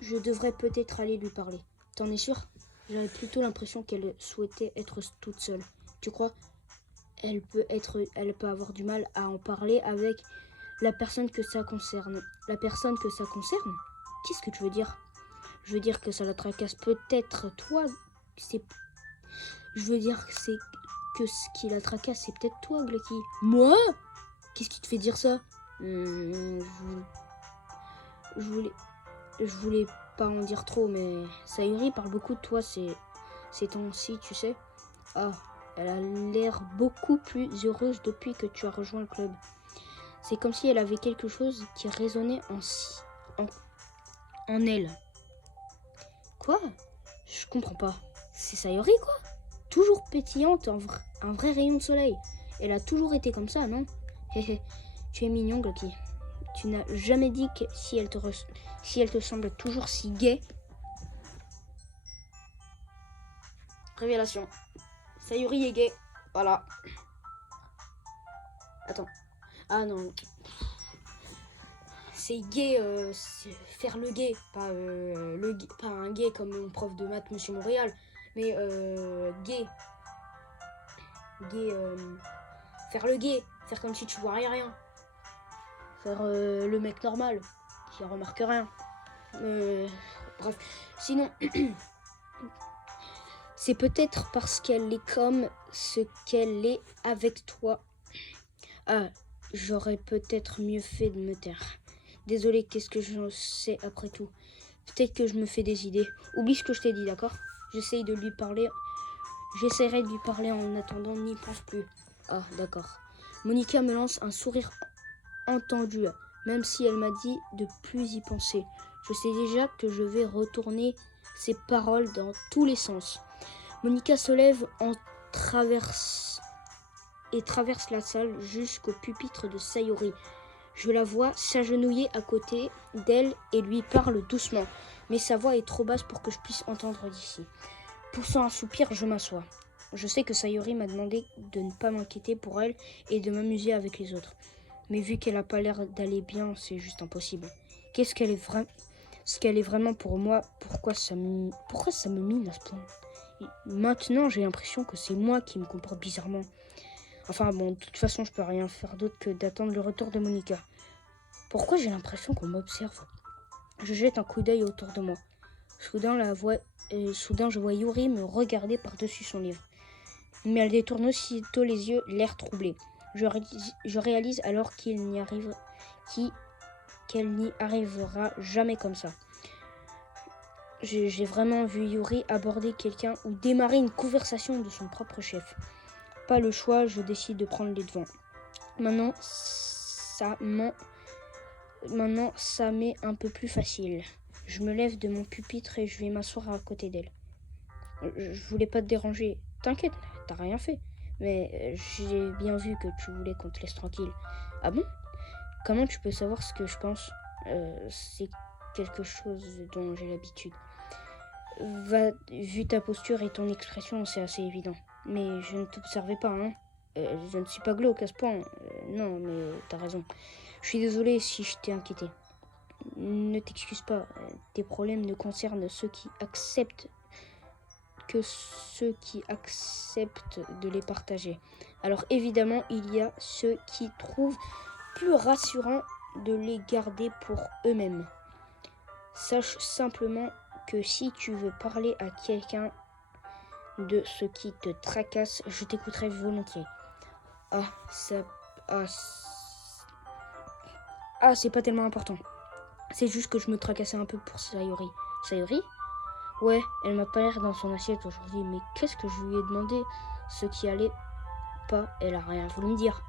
Je devrais peut-être aller lui parler. T'en es sûr? J'avais plutôt l'impression qu'elle souhaitait être toute seule. Tu crois? Elle peut avoir du mal à en parler avec la personne que ça concerne. La personne que ça concerne? Qu'est-ce que tu veux dire? Je veux dire que ça la tracasse peut-être toi. Je veux dire que ce qui la tracasse, c'est peut-être toi, Glucky. Moi? Qu'est-ce qui te fait dire ça? Je voulais pas en dire trop, mais Sayuri parle beaucoup de toi ces temps-ci, tu sais. Ah, elle a l'air beaucoup plus heureuse depuis que tu as rejoint le club. C'est comme si elle avait quelque chose qui résonnait en elle. Quoi? Je comprends pas. C'est Sayuri, quoi? toujours pétillante, un vrai rayon de soleil. Elle a toujours été comme ça, non? Hé hé, tu es mignon, Glocky. Tu n'as jamais dit que si elle te semble toujours si gaie. Révélation. Sayuri est gay. Voilà. Attends. Ah non. C'est gay, c'est faire le gay. Pas un gay comme mon prof de maths, Monsieur Montréal. Mais gay. Gay. Faire le gay. Faire comme si tu vois rien. Faire le mec normal. Qui remarque rien. Bref. Sinon. C'est peut-être parce qu'elle est comme ce qu'elle est avec toi. Ah, j'aurais peut-être mieux fait de me taire. Désolée, qu'est-ce que j'en sais après tout? Peut-être que je me fais des idées. Oublie ce que je t'ai dit, d'accord? J'essaierai de lui parler en attendant, n'y pense plus. Ah, d'accord. Monica me lance un sourire entendu, même si elle m'a dit de plus y penser. Je sais déjà que je vais retourner ses paroles dans tous les sens. Monica se lève et traverse la salle jusqu'au pupitre de Sayori. Je la vois s'agenouiller à côté d'elle et lui parle doucement, mais sa voix est trop basse pour que je puisse entendre d'ici. Poussant un soupir, je m'assois. Je sais que Sayori m'a demandé de ne pas m'inquiéter pour elle et de m'amuser avec les autres. Mais vu qu'elle n'a pas l'air d'aller bien, c'est juste impossible. Ce qu'elle est vraiment pour moi? Pourquoi ça me mine à ce point? Et maintenant, j'ai l'impression que c'est moi qui me comporte bizarrement. Enfin bon, de toute façon, je peux rien faire d'autre que d'attendre le retour de Monica. Pourquoi j'ai l'impression qu'on m'observe? Je jette un coup d'œil autour de moi. Soudain, je vois Yuri me regarder par-dessus son livre. Mais elle détourne aussitôt les yeux, l'air troublé. Je réalise alors qu'elle n'y arrivera jamais comme ça. J'ai vraiment vu Yuri aborder quelqu'un ou démarrer une conversation de son propre chef. Pas le choix, je décide de prendre les devants. Maintenant, ça m'est un peu plus facile. Je me lève de mon pupitre et je vais m'asseoir à côté d'elle. Je voulais pas te déranger. T'inquiète, t'as rien fait. Mais j'ai bien vu que tu voulais qu'on te laisse tranquille. Ah bon? Comment tu peux savoir ce que je pense? C'est quelque chose dont j'ai l'habitude. Vu ta posture et ton expression, c'est assez évident. Mais je ne t'observais pas, hein. Je ne suis pas glauque à ce point. Non, mais t'as raison. Je suis désolée si je t'ai inquiété. Ne t'excuse pas. Tes problèmes ne concernent que ceux qui acceptent de les partager. Alors évidemment, il y a ceux qui trouvent plus rassurant de les garder pour eux-mêmes. Sache simplement que si tu veux parler à quelqu'un de ce qui te tracasse, je t'écouterai volontiers. C'est pas tellement important. C'est juste que je me tracassais un peu pour Sayori. Sayori? Ouais, elle m'a pas l'air dans son assiette aujourd'hui, mais qu'est-ce que je lui ai demandé? Ce qui allait pas, elle a rien voulu me dire.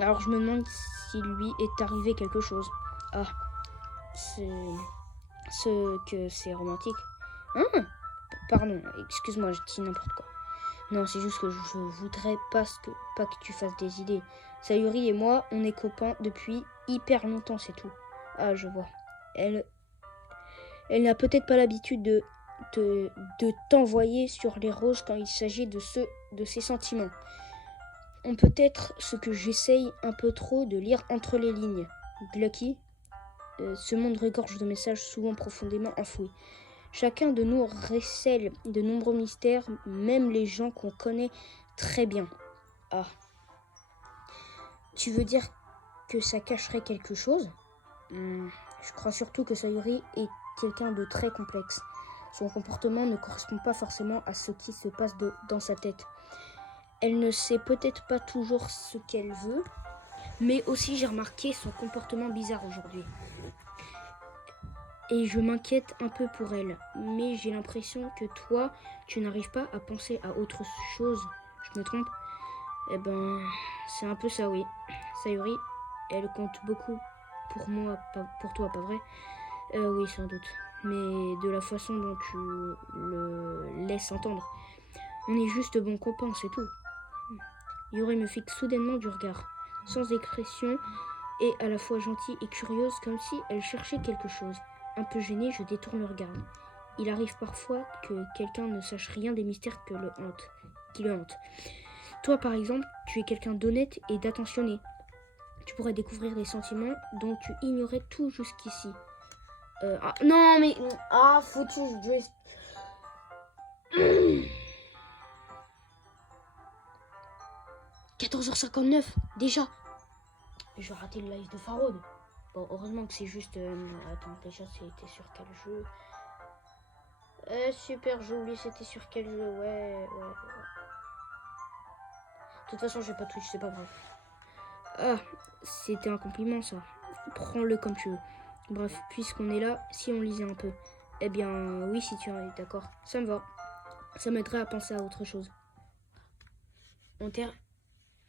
Alors je me demande s'il lui est arrivé quelque chose. Ah, c'est romantique. Hein? Pardon, excuse-moi, je dis n'importe quoi. Non, c'est juste que je voudrais pas que tu fasses des idées. Sayuri et moi, on est copains depuis hyper longtemps, c'est tout. Ah, je vois. Elle n'a peut-être pas l'habitude de t'envoyer sur les roses quand il s'agit de ses sentiments. Peut-être ce que j'essaye un peu trop de lire entre les lignes. Glucky, ce monde regorge de messages souvent profondément enfouis. Chacun de nous recèle de nombreux mystères, même les gens qu'on connaît très bien. Ah. Tu veux dire que ça cacherait quelque chose? Je crois surtout que Sayuri est quelqu'un de très complexe. Son comportement ne correspond pas forcément à ce qui se passe dans sa tête. Elle ne sait peut-être pas toujours ce qu'elle veut, mais aussi j'ai remarqué son comportement bizarre aujourd'hui. Et je m'inquiète un peu pour elle, mais j'ai l'impression que toi, tu n'arrives pas à penser à autre chose. Je me trompe? Eh ben, c'est un peu ça, oui. Sayuri, elle compte beaucoup pour moi, pour toi, pas vrai? Oui, sans doute. Mais de la façon dont tu le laisses entendre. On est juste bons copains, c'est tout. Yuri me fixe soudainement du regard, sans expression et à la fois gentille et curieuse, comme si elle cherchait quelque chose. Un peu gênée, je détourne le regard. Il arrive parfois que quelqu'un ne sache rien des mystères qui le hantent. Toi, par exemple, tu es quelqu'un d'honnête et d'attentionné. Tu pourrais découvrir des sentiments dont tu ignorais tout jusqu'ici. Non, mais... Ah, foutu, je... 14h59, déjà. J'ai raté le live de Farod. Bon, heureusement que c'est juste... Attends, déjà, c'était sur quel jeu? Super, j'ai oublié c'était sur quel jeu. Ouais. De toute façon, j'ai pas Twitch, c'est pas grave. Ah, c'était un compliment, ça. Prends-le comme tu veux. Bref, puisqu'on est là, si on lisait un peu. Eh bien, oui, si tu es d'accord. Ça me va. Ça m'aiderait à penser à autre chose.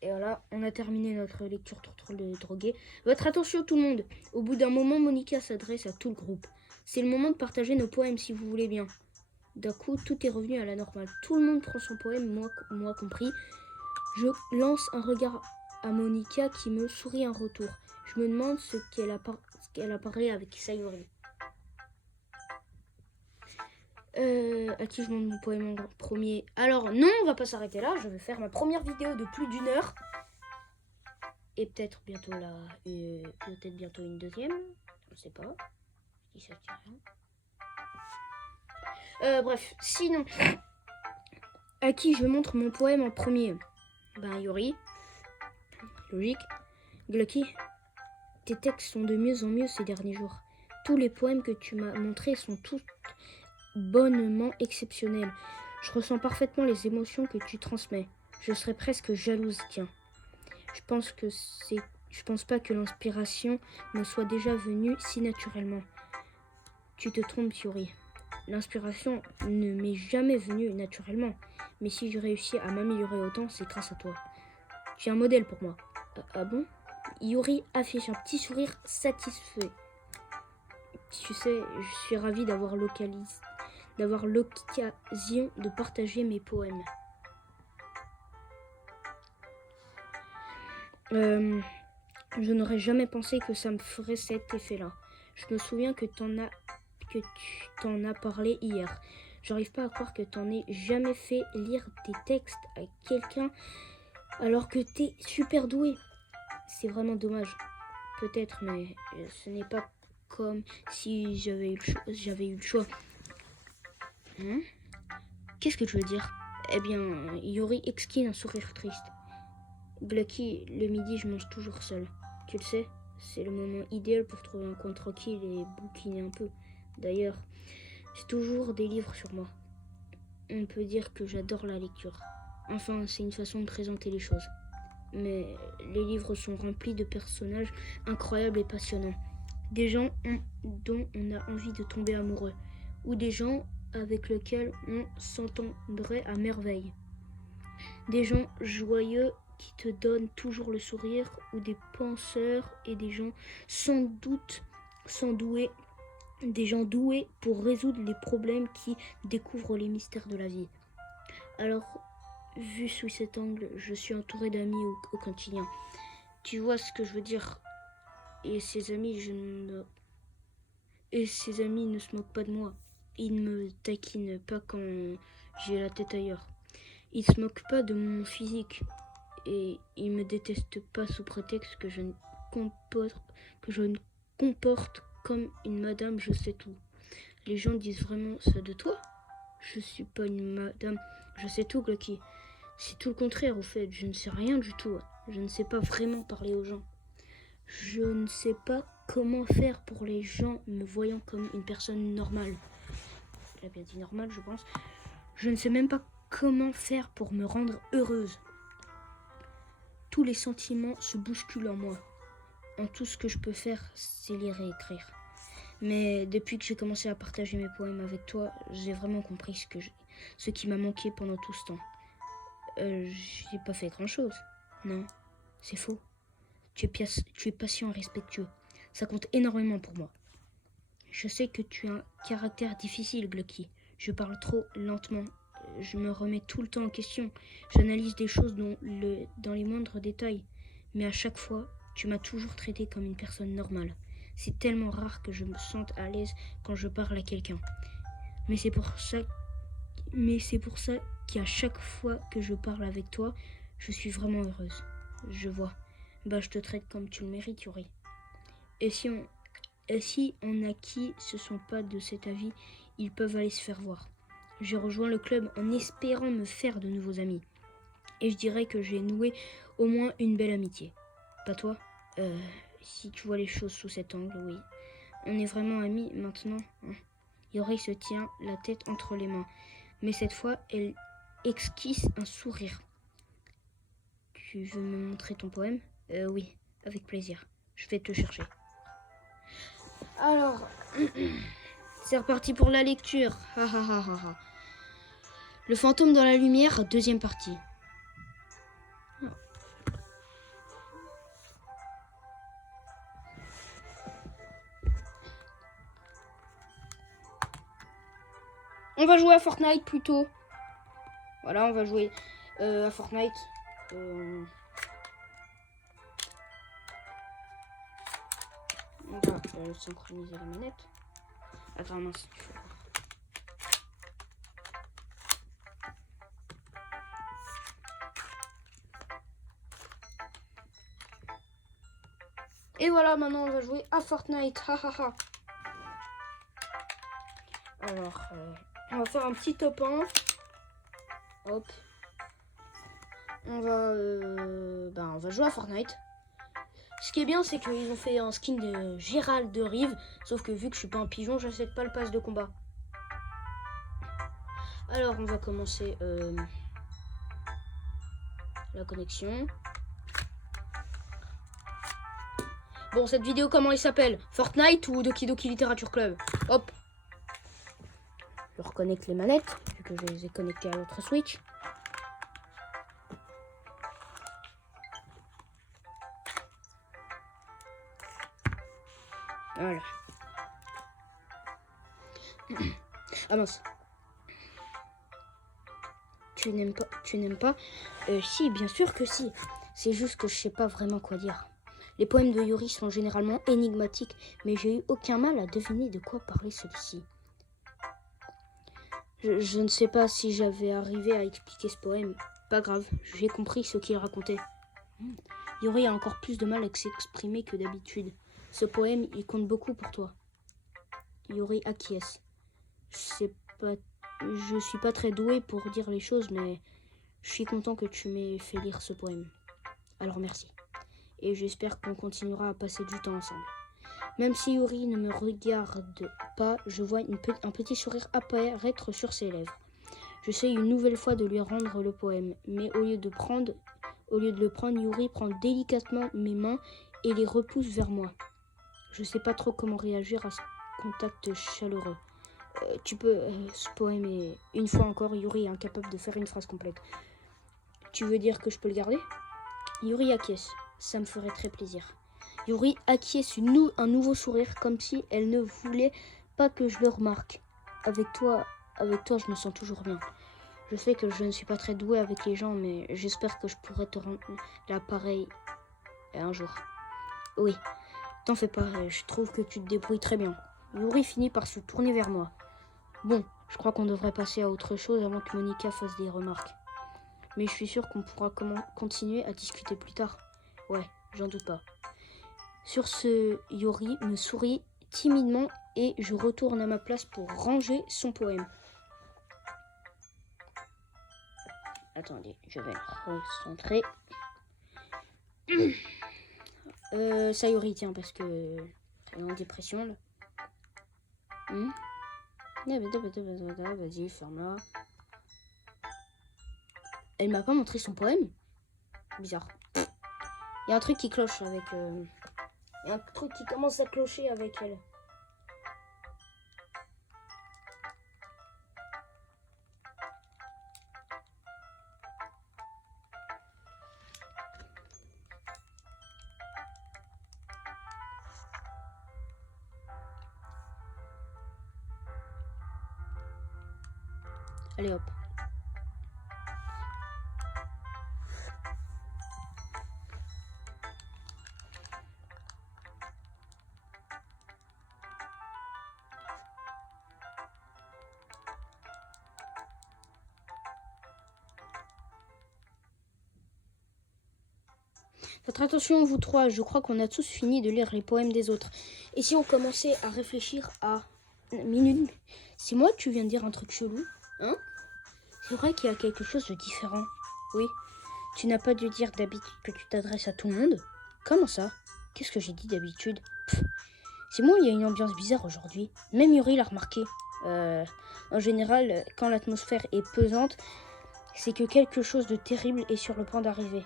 Et voilà, on a terminé notre lecture sur le drogué. Votre attention tout le monde. Au bout d'un moment, Monica s'adresse à tout le groupe. C'est le moment de partager nos poèmes si vous voulez bien. D'un coup, tout est revenu à la normale. Tout le monde prend son poème, moi compris. Je lance un regard à Monica qui me sourit en retour. Je me demande ce qu'elle a parlé avec Sayori. À qui je montre mon poème en premier? Alors non, on va pas s'arrêter là. Je vais faire ma première vidéo de plus d'1 heure. Et peut-être bientôt une deuxième. Je sais pas. Si ça tient rien. Bref, sinon, à qui je montre mon poème en premier? Ben Yuri. Logique. Glucky. Tes textes sont de mieux en mieux ces derniers jours. Tous les poèmes que tu m'as montrés sont tous bonnement exceptionnels. Je ressens parfaitement les émotions que tu transmets. Je serais presque jalouse, tiens. Je pense pas que l'inspiration me soit déjà venue si naturellement. Tu te trompes, Yuri. L'inspiration ne m'est jamais venue naturellement. Mais si j'ai réussi à m'améliorer autant, c'est grâce à toi. Tu es un modèle pour moi. Ah bon? Yuri affiche un petit sourire satisfait. Tu sais, je suis ravie d'avoir l'occasion de partager mes poèmes. Je n'aurais jamais pensé que ça me ferait cet effet-là. Je me souviens que tu t'en as parlé hier. J'arrive pas à croire que t'en aies jamais fait lire des textes à quelqu'un alors que t'es super doué. C'est vraiment dommage. Peut-être, mais ce n'est pas comme si j'avais eu le choix. Qu'est-ce que tu veux dire? Eh bien, Yuri exquine un sourire triste. Glucky, le midi, je mange toujours seul. Tu le sais, c'est le moment idéal pour trouver un coin tranquille et bouquiner un peu. D'ailleurs, j'ai toujours des livres sur moi. On peut dire que j'adore la lecture. Enfin, c'est une façon de présenter les choses. Mais les livres sont remplis de personnages incroyables et passionnants. Des gens dont on a envie de tomber amoureux. Ou des gens avec lesquels on s'entendrait à merveille. Des gens joyeux qui te donnent toujours le sourire, ou des penseurs et des gens des gens doués pour résoudre les problèmes qui découvrent les mystères de la vie. Alors, vu sous cet angle, je suis entourée d'amis au quotidien. Tu vois ce que je veux dire? Et ces amis ne se moquent pas de moi. Ils ne me taquinent pas quand j'ai la tête ailleurs. Ils se moquent pas de mon physique. Et ils me détestent pas sous prétexte que je me comporte comme une madame je sais tout. Les gens disent vraiment ça de toi? Je suis pas une madame je sais tout, Glucky. C'est tout le contraire, au fait. Je ne sais rien du tout. Je ne sais pas vraiment parler aux gens. Je ne sais pas comment faire pour les gens me voyant comme une personne normale. Elle a bien dit normale, je pense. Je ne sais même pas comment faire pour me rendre heureuse. Tous les sentiments se bousculent en moi. Tout ce que je peux faire, c'est lire et écrire. Mais depuis que j'ai commencé à partager mes poèmes avec toi, j'ai vraiment compris ce qui m'a manqué pendant tout ce temps. J'ai pas fait grand-chose. Non, c'est faux. Tu es patient et respectueux. Ça compte énormément pour moi. Je sais que tu as un caractère difficile, Glucky. Je parle trop lentement je me remets tout le temps en question. J'analyse des choses dans les moindres détails. Mais à chaque fois, tu m'as toujours traité comme une personne normale. C'est tellement rare que je me sente à l'aise quand je parle à quelqu'un. Mais c'est pour ça qu'à chaque fois que je parle avec toi, je suis vraiment heureuse. Je vois. Bah, je te traite comme tu le mérites, Yuri. Et si on a qui se sont pas de cet avis, ils peuvent aller se faire voir. J'ai rejoint le club en espérant me faire de nouveaux amis. Et je dirais que j'ai noué au moins une belle amitié. Pas toi? Si tu vois les choses sous cet angle, oui. On est vraiment amis maintenant, hein. Yuri se tient la tête entre les mains. Mais cette fois, elle esquisse un sourire. Tu veux me montrer ton poème? Oui, avec plaisir. Je vais te chercher. Alors, c'est reparti pour la lecture. Le fantôme dans la lumière, deuxième partie. On va jouer à Fortnite plutôt. Voilà, on va jouer à Fortnite. On va synchroniser la manette. Attends, mince. Et voilà, maintenant on va jouer à Fortnite. Alors, on va faire un petit top 1. Hop. On va jouer à Fortnite. Ce qui est bien, c'est qu'ils ont fait un skin de Gérald de Rive. Sauf que vu que je suis pas un pigeon, j'achète pas le pass de combat. Alors, on va commencer la connexion. Bon, cette vidéo, comment il s'appelle? Fortnite ou Doki Doki Literature Club? Hop. Je reconnecte les manettes, vu que je les ai connectées à l'autre Switch. Voilà. Ah mince. Tu n'aimes pas? Si, bien sûr que si. C'est juste que je sais pas vraiment quoi dire. Les poèmes de Yuri sont généralement énigmatiques, mais j'ai eu aucun mal à deviner de quoi parlait celui-ci. Je ne sais pas si j'avais arrivé à expliquer ce poème. Pas grave, j'ai compris ce qu'il racontait. Yuri a encore plus de mal à s'exprimer que d'habitude. Ce poème, il compte beaucoup pour toi. Yuri acquiesce. Je suis pas très douée pour dire les choses, mais je suis content que tu m'aies fait lire ce poème. Alors merci. Et j'espère qu'on continuera à passer du temps ensemble. Même si Yuri ne me regarde pas, je vois un petit sourire apparaître sur ses lèvres. J'essaie une nouvelle fois de lui rendre le poème, mais au lieu de le prendre, Yuri prend délicatement mes mains et les repousse vers moi. Je sais pas trop comment réagir à ce contact chaleureux. Ce poème est... Une fois encore, Yuri est incapable de faire une phrase complète. Tu veux dire que je peux le garder? Yuri acquiesce. Ça me ferait très plaisir. Yuri acquiesce un nouveau sourire, comme si elle ne voulait pas que je le remarque. Avec toi, je me sens toujours bien. Je sais que je ne suis pas très douée avec les gens, mais j'espère que je pourrai te rendre l'appareil un jour. Oui, t'en fais pas, je trouve que tu te débrouilles très bien. Yuri finit par se tourner vers moi. Bon, je crois qu'on devrait passer à autre chose avant que Monica fasse des remarques. Mais je suis sûre qu'on pourra continuer à discuter plus tard. Ouais, j'en doute pas. Sur ce, Yuri me sourit timidement et je retourne à ma place pour ranger son poème. Attendez, je vais le recentrer. Ça Yuri, tiens, parce que elle est en dépression là. Vas-y, ferme-la. Elle m'a pas montré son poème. Bizarre. Il y a un truc qui cloche avec... Il y a un truc qui commence à clocher avec elle. Allez hop. Votre attention, vous trois, je crois qu'on a tous fini de lire les poèmes des autres. Et si on commençait à réfléchir à... Minute, c'est moi tu viens de dire un truc chelou, hein? C'est vrai qu'il y a quelque chose de différent. Oui, tu n'as pas dû dire d'habitude que tu t'adresses à tout le monde? Comment ça? Qu'est-ce que j'ai dit d'habitude? C'est moi, il y a une ambiance bizarre aujourd'hui. Même Yuri l'a remarqué. En général, quand l'atmosphère est pesante, c'est que quelque chose de terrible est sur le point d'arriver.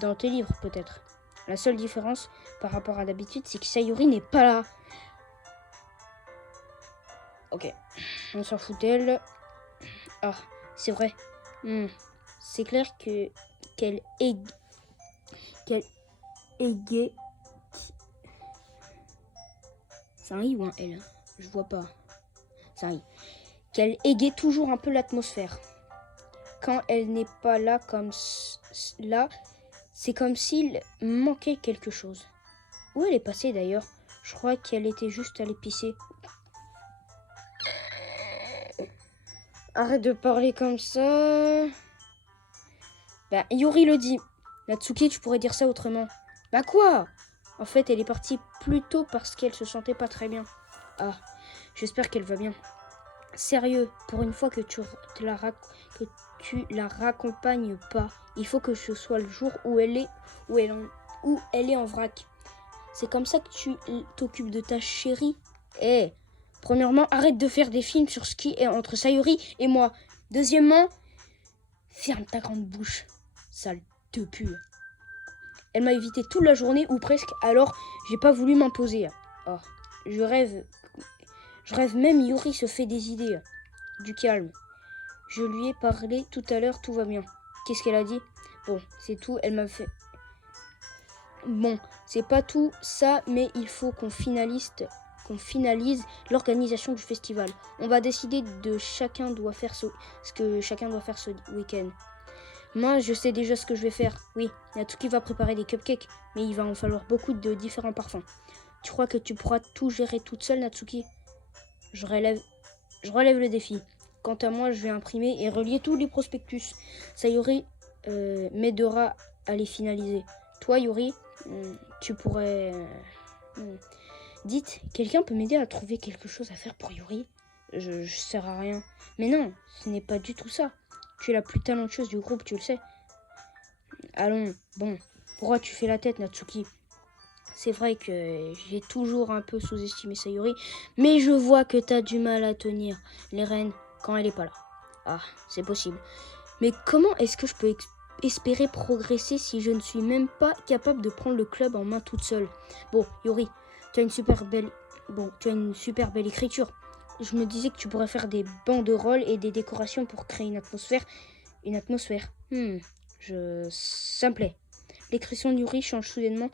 Dans tes livres, peut-être. La seule différence par rapport à d'habitude, c'est que Sayuri n'est pas là. Ok, on s'en fout d'elle. Ah, c'est vrai. C'est clair qu'elle est gay. C'est un I ou un L? Je vois pas. C'est un I. Qu'elle égaye toujours un peu l'atmosphère. Quand elle n'est pas là comme là, c'est comme s'il manquait quelque chose. Où elle est passée d'ailleurs? Je crois qu'elle était juste allée pisser. Arrête de parler comme ça. Bah, Yuri le dit. Natsuki, tu pourrais dire ça autrement. Bah quoi? En fait, elle est partie plus tôt parce qu'elle se sentait pas très bien. Ah, j'espère qu'elle va bien. Sérieux, pour une fois que tu la raccompagnes pas, il faut que ce soit le jour où elle est en vrac. C'est comme ça que tu t'occupes de ta chérie. Premièrement, arrête de faire des films sur ce qui est entre Sayuri et moi. Deuxièmement, ferme ta grande bouche, sale te pue. Elle m'a évité toute la journée ou presque, alors j'ai pas voulu m'imposer. Oh, je rêve même Yuri se fait des idées. Du calme. Je lui ai parlé tout à l'heure, tout va bien. Qu'est-ce qu'elle a dit? Bon, c'est tout, elle m'a fait... Bon, c'est pas tout ça, mais il faut qu'on finalise l'organisation du festival. On va décider de ce que chacun doit faire ce week-end. Moi, je sais déjà ce que je vais faire. Oui, Natsuki va préparer des cupcakes, mais il va en falloir beaucoup de différents parfums. Tu crois que tu pourras tout gérer toute seule, Natsuki? Je relève le défi. Quant à moi, je vais imprimer et relier tous les prospectus. Sayuri m'aidera à les finaliser. Toi, Yuri, tu pourrais... Dites, quelqu'un peut m'aider à trouver quelque chose à faire pour Yuri? Je sers à rien. Mais non, ce n'est pas du tout ça. Tu es la plus talentueuse du groupe, tu le sais. Allons, bon, pourquoi tu fais la tête, Natsuki? C'est vrai que j'ai toujours un peu sous-estimé Sayuri, mais je vois que t'as du mal à tenir les rênes quand elle est pas là. Ah, c'est possible. Mais comment est-ce que je peux espérer progresser si je ne suis même pas capable de prendre le club en main toute seule? Bon, Yuri, tu as une super belle écriture. Je me disais que tu pourrais faire des banderoles et des décorations pour créer une atmosphère. Ça me plaît. L'expression de Yuri change soudainement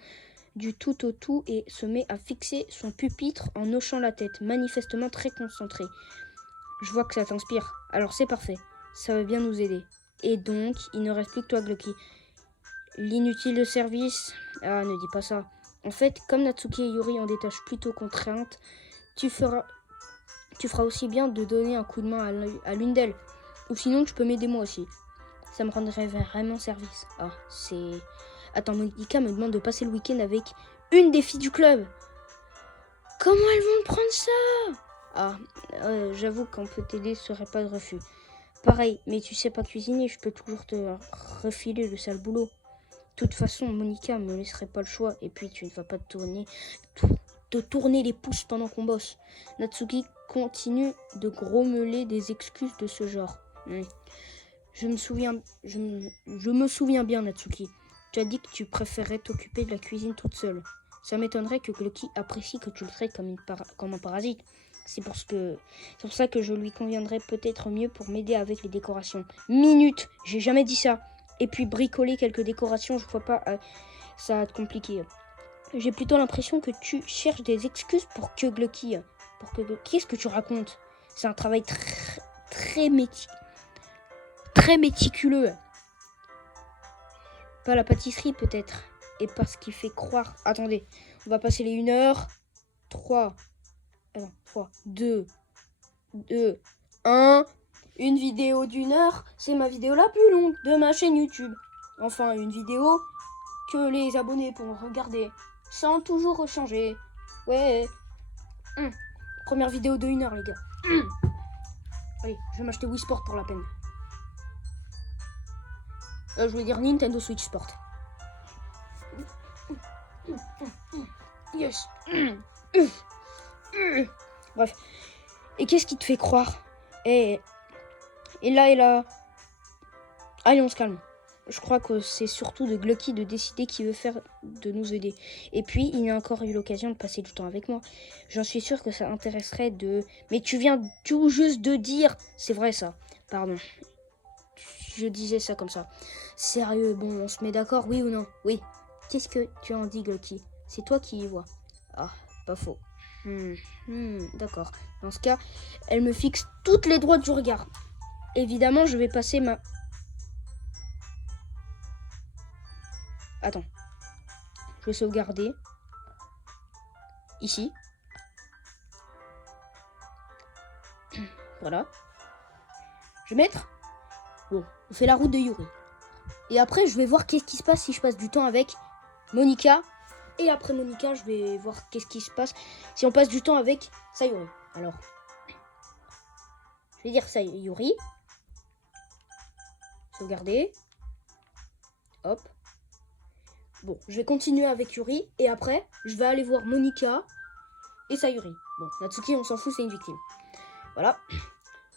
du tout au tout et se met à fixer son pupitre en hochant la tête, manifestement très concentré. Je vois que ça t'inspire. Alors c'est parfait. Ça va bien nous aider. Et donc, il ne reste plus que toi, Glucky. L'inutile de service... Ah, ne dis pas ça. En fait, comme Natsuki et Yuri ont des tâches plutôt contraintes, tu feras aussi bien de donner un coup de main à l'une d'elles. Ou sinon, tu peux m'aider moi aussi. Ça me rendrait vraiment service. Ah, c'est... Attends, Monica me demande de passer le week-end avec une des filles du club. Comment elles vont prendre ça? Ah, j'avoue qu'on peut t'aider, ce serait pas de refus. Pareil, mais tu sais pas cuisiner, je peux toujours te refiler le sale boulot. De toute façon, Monica me laisserait pas le choix. Et puis, tu ne vas pas te tourner les pouces pendant qu'on bosse. Natsuki continue de grommeler des excuses de ce genre. Je me souviens bien, Natsuki. Tu as dit que tu préférais t'occuper de la cuisine toute seule. Ça m'étonnerait que Glucky apprécie que tu le traites comme un parasite. C'est pour ça que je lui conviendrais peut-être mieux pour m'aider avec les décorations. Minute, j'ai jamais dit ça. Et puis bricoler quelques décorations, je vois pas, ça va te compliquer. J'ai plutôt l'impression que tu cherches des excuses pour que Glucky. Qu'est-ce que tu racontes? C'est un travail très méticuleux. Pas la pâtisserie peut-être. Et parce qu'il fait croire... Attendez, on va passer les 1 heure. 3, 2, 1. Une vidéo d'1 heure, c'est ma vidéo la plus longue de ma chaîne YouTube. Enfin, une vidéo que les abonnés pourront regarder sans toujours changer. Ouais. Première vidéo de 1 heure, les gars. Allez, je vais m'acheter Wii Sport pour la peine. Je voulais dire Nintendo Switch Sport. Yes. Bref. Et qu'est-ce qui te fait croire? Et là. Allez, on se calme. Je crois que c'est surtout de Glucky de décider qui veut faire de nous aider. Et puis, il a encore eu l'occasion de passer du temps avec moi. J'en suis sûre que ça intéresserait de... Mais tu viens tout juste de dire... C'est vrai ça. Pardon. Je disais ça comme ça. Sérieux, bon, on se met d'accord, oui ou non? Oui. Qu'est-ce que tu en dis, Glucky? C'est toi qui y vois. Ah, pas faux. D'accord. Dans ce cas, elle me fixe toutes les droites du regard. Évidemment, je vais passer ma... Attends. Je vais sauvegarder. Ici. Voilà. Je vais mettre... Bon, on fait la route de Yuri. Et après, je vais voir qu'est-ce qui se passe si je passe du temps avec Monica. Et après Monica, je vais voir qu'est-ce qui se passe si on passe du temps avec Sayuri. Alors, je vais dire Sayuri. Sauvegarder. Hop. Bon, je vais continuer avec Yuri. Et après, je vais aller voir Monica et Sayuri. Bon, Natsuki, on s'en fout, c'est une victime. Voilà.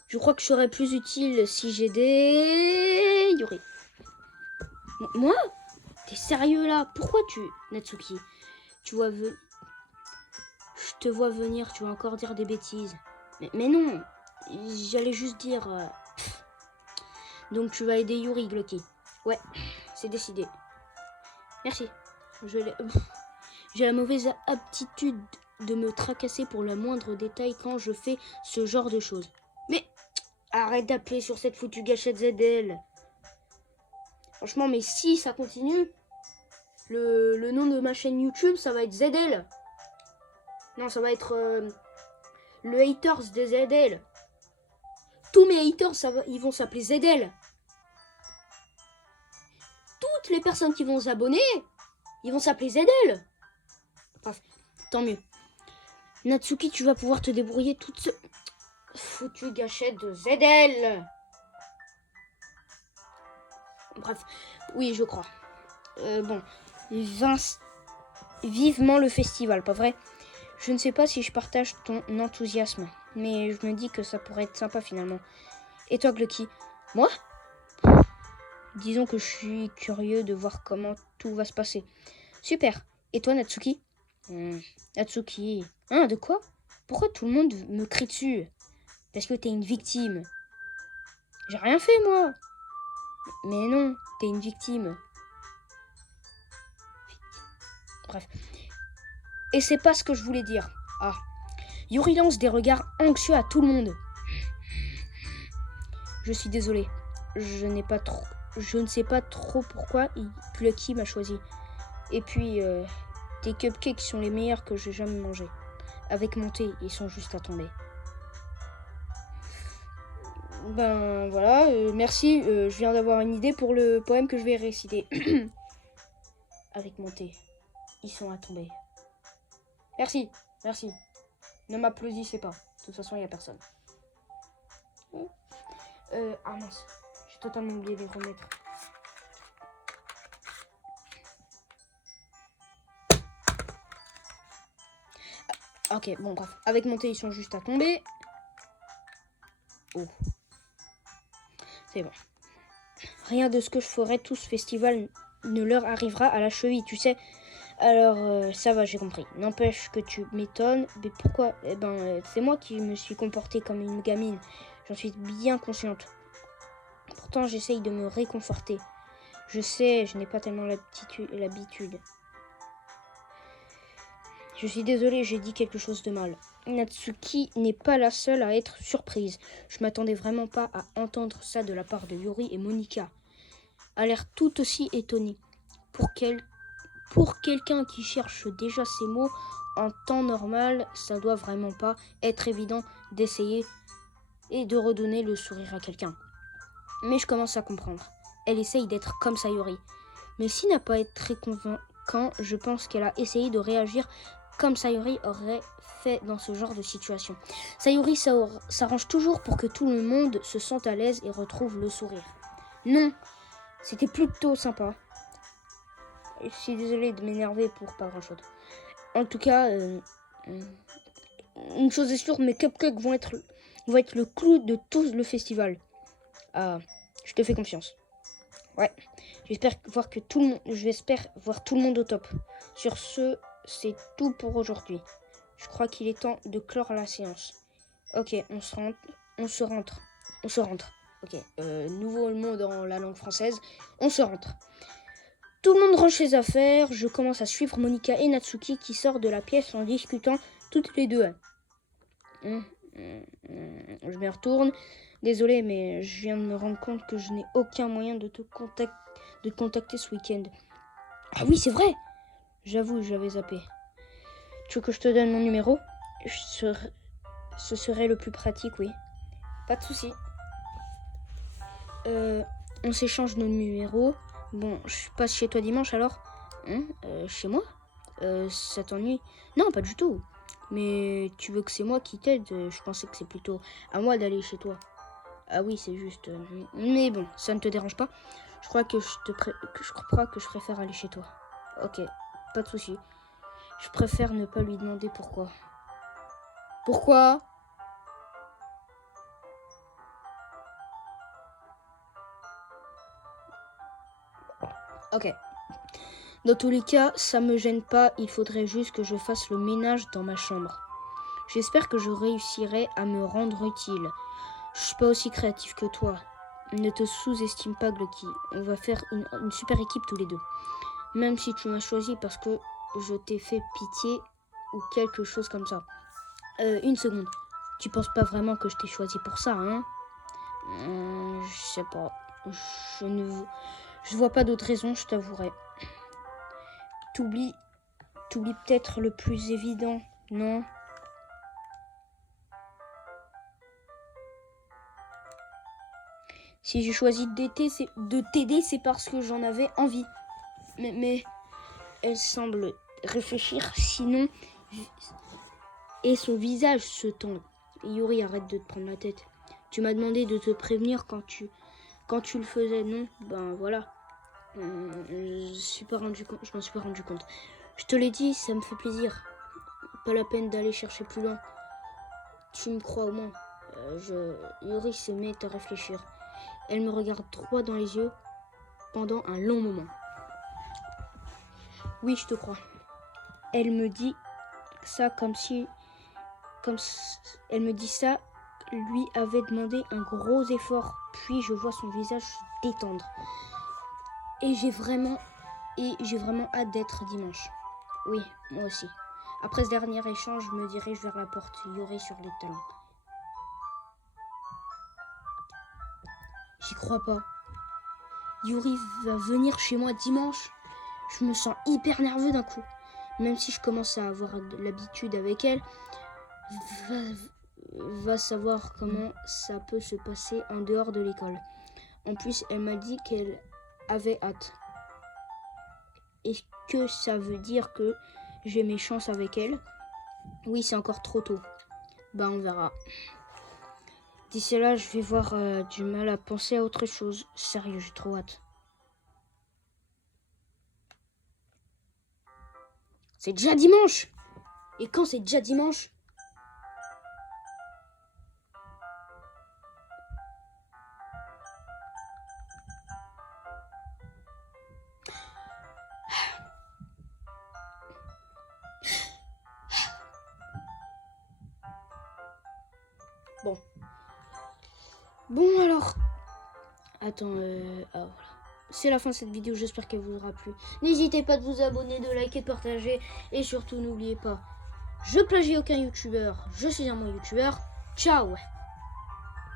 Je crois que je serais plus utile si j'aidais Yuri. Moi? T'es sérieux là? Pourquoi Natsuki, tu vois je te vois venir, tu vas encore dire des bêtises. Mais non, j'allais juste dire... Donc tu vas aider Yuri, Glucky. Ouais, c'est décidé. Merci. J'ai la mauvaise aptitude de me tracasser pour le moindre détail quand je fais ce genre de choses. Mais arrête d'appeler sur cette foutue gâchette ZL. Franchement, mais si ça continue, le nom de ma chaîne YouTube, ça va être ZL. Non, ça va être le haters de ZL. Tous mes haters, ils vont s'appeler ZL. Toutes les personnes qui vont s'abonner, ils vont s'appeler ZL. Bref, tant mieux. Natsuki, tu vas pouvoir te débrouiller toute seule. Foutue gâchette de ZL. Bref, oui, je crois. Bon, vivement le festival, pas vrai? Je ne sais pas si je partage ton enthousiasme, mais je me dis que ça pourrait être sympa finalement. Et toi, Glucky? Moi? Disons que je suis curieux de voir comment tout va se passer. Super. Et toi, Natsuki? Natsuki. Hein, de quoi? Pourquoi tout le monde me crie dessus? Parce que t'es une victime. J'ai rien fait, moi. Mais non, t'es une victime. Bref. Et c'est pas ce que je voulais dire. Ah. Yuri lance des regards anxieux à tout le monde. Je suis désolée. Je ne sais pas trop pourquoi Glucky m'a choisi. Et puis, tes cupcakes sont les meilleurs que j'ai jamais mangés. Avec mon thé, ils sont juste à tomber. Ben voilà, merci. Je viens d'avoir une idée pour le poème que je vais réciter. Avec mon thé, ils sont à tomber. Merci. Ne m'applaudissez pas. De toute façon, il n'y a personne. Ah mince, j'ai totalement oublié de les remettre. Ok, bon bref. Avec mon thé, ils sont juste à tomber. Oh. C'est bon. Rien de ce que je ferai tout ce festival ne leur arrivera à la cheville, tu sais. Alors, ça va, j'ai compris. N'empêche que tu m'étonnes. Mais pourquoi? Eh ben, c'est moi qui me suis comportée comme une gamine. J'en suis bien consciente. Pourtant, j'essaye de me réconforter. Je sais, je n'ai pas tellement l'habitude. Je suis désolée, j'ai dit quelque chose de mal. Natsuki n'est pas la seule à être surprise. Je m'attendais vraiment pas à entendre ça de la part de Yuri et Monica. A l'air tout aussi étonnée. Pour quelqu'un qui cherche déjà ses mots en temps normal, ça doit vraiment pas être évident d'essayer et de redonner le sourire à quelqu'un. Mais je commence à comprendre. elle essaye d'être comme Sayori. Mais si n'a pas été très convaincant, je pense qu'elle a essayé de réagir comme Sayori aurait fait dans ce genre de situation. Sayori s'arrange toujours pour que tout le monde se sente à l'aise et retrouve le sourire. Non, c'était plutôt sympa. Je suis désolée de m'énerver pour pas grand-chose. En tout cas, une chose est sûre, mes cupcakes vont être le clou de tout le festival. Ah, je te fais confiance. Ouais, j'espère voir tout le monde au top. Sur ce, c'est tout pour aujourd'hui. Je crois qu'il est temps de clore la séance. Ok, on se rentre. Ok, nouveau mot dans la langue française. On se rentre. Tout le monde range ses affaires. Je commence à suivre Monika et Natsuki qui sortent de la pièce en discutant toutes les deux. Je me retourne. Désolée, mais je viens de me rendre compte que je n'ai aucun moyen de te contacter ce week-end. Ah oui, c'est vrai. J'avoue, j'avais zappé. Tu veux que je te donne mon numéro? Ce serait le plus pratique, oui. Pas de souci. On s'échange nos numéros. Bon, je passe chez toi dimanche alors. Chez moi? Ça t'ennuie? Non, pas du tout. Mais tu veux que c'est moi qui t'aide? Je pensais que c'est plutôt à moi d'aller chez toi. Ah oui, c'est juste... Mais bon, ça ne te dérange pas? Je crois que je préfère aller chez toi. Ok, pas de souci. Je préfère ne pas lui demander pourquoi. Pourquoi? Ok. Dans tous les cas, ça me gêne pas. Il faudrait juste que je fasse le ménage dans ma chambre. J'espère que je réussirai à me rendre utile. Je suis pas aussi créatif que toi. Ne te sous-estime pas, Glocky. On va faire une super équipe tous les deux. Même si tu m'as choisi parce que je t'ai fait pitié ou quelque chose comme ça. Une seconde. Tu penses pas vraiment que je t'ai choisi pour ça, hein? Je sais pas. Je vois pas d'autre raison, je t'avouerai. T'oublies peut-être le plus évident, non? Si j'ai choisi de t'aider, c'est parce que j'en avais envie. Mais elle semble réfléchir, sinon... Et son visage se tend. Yuri, arrête de te prendre la tête. Tu m'as demandé de te prévenir quand tu le faisais, non? Ben voilà. Je m'en suis pas rendu compte. Je te l'ai dit, ça me fait plaisir. Pas la peine d'aller chercher plus loin. Tu me crois au moins. Yuri se met à réfléchir. Elle me regarde droit dans les yeux pendant un long moment. Oui, je te crois. Elle me dit ça elle me dit ça lui avait demandé un gros effort. Puis je vois son visage se détendre. Et j'ai vraiment hâte d'être dimanche. Oui, moi aussi. Après ce dernier échange, je me dirige vers la porte. Yuri sur les talons. J'y crois pas. Yuri va venir chez moi dimanche. Je me sens hyper nerveux d'un coup. Même si je commence à avoir l'habitude avec elle, va savoir comment ça peut se passer en dehors de l'école. En plus, elle m'a dit qu'elle avait hâte. Est-ce que ça veut dire que j'ai mes chances avec elle? Oui, c'est encore trop tôt. Bah, on verra. D'ici là, je vais avoir du mal à penser à autre chose. Sérieux, j'ai trop hâte. C'est déjà dimanche! Et quand c'est déjà dimanche? Bon alors. Attends, voilà. C'est la fin de cette vidéo, j'espère qu'elle vous aura plu. N'hésitez pas de vous abonner, de liker, de partager. Et surtout, n'oubliez pas, je plagie aucun youtubeur, je suis un bon youtubeur. Ciao!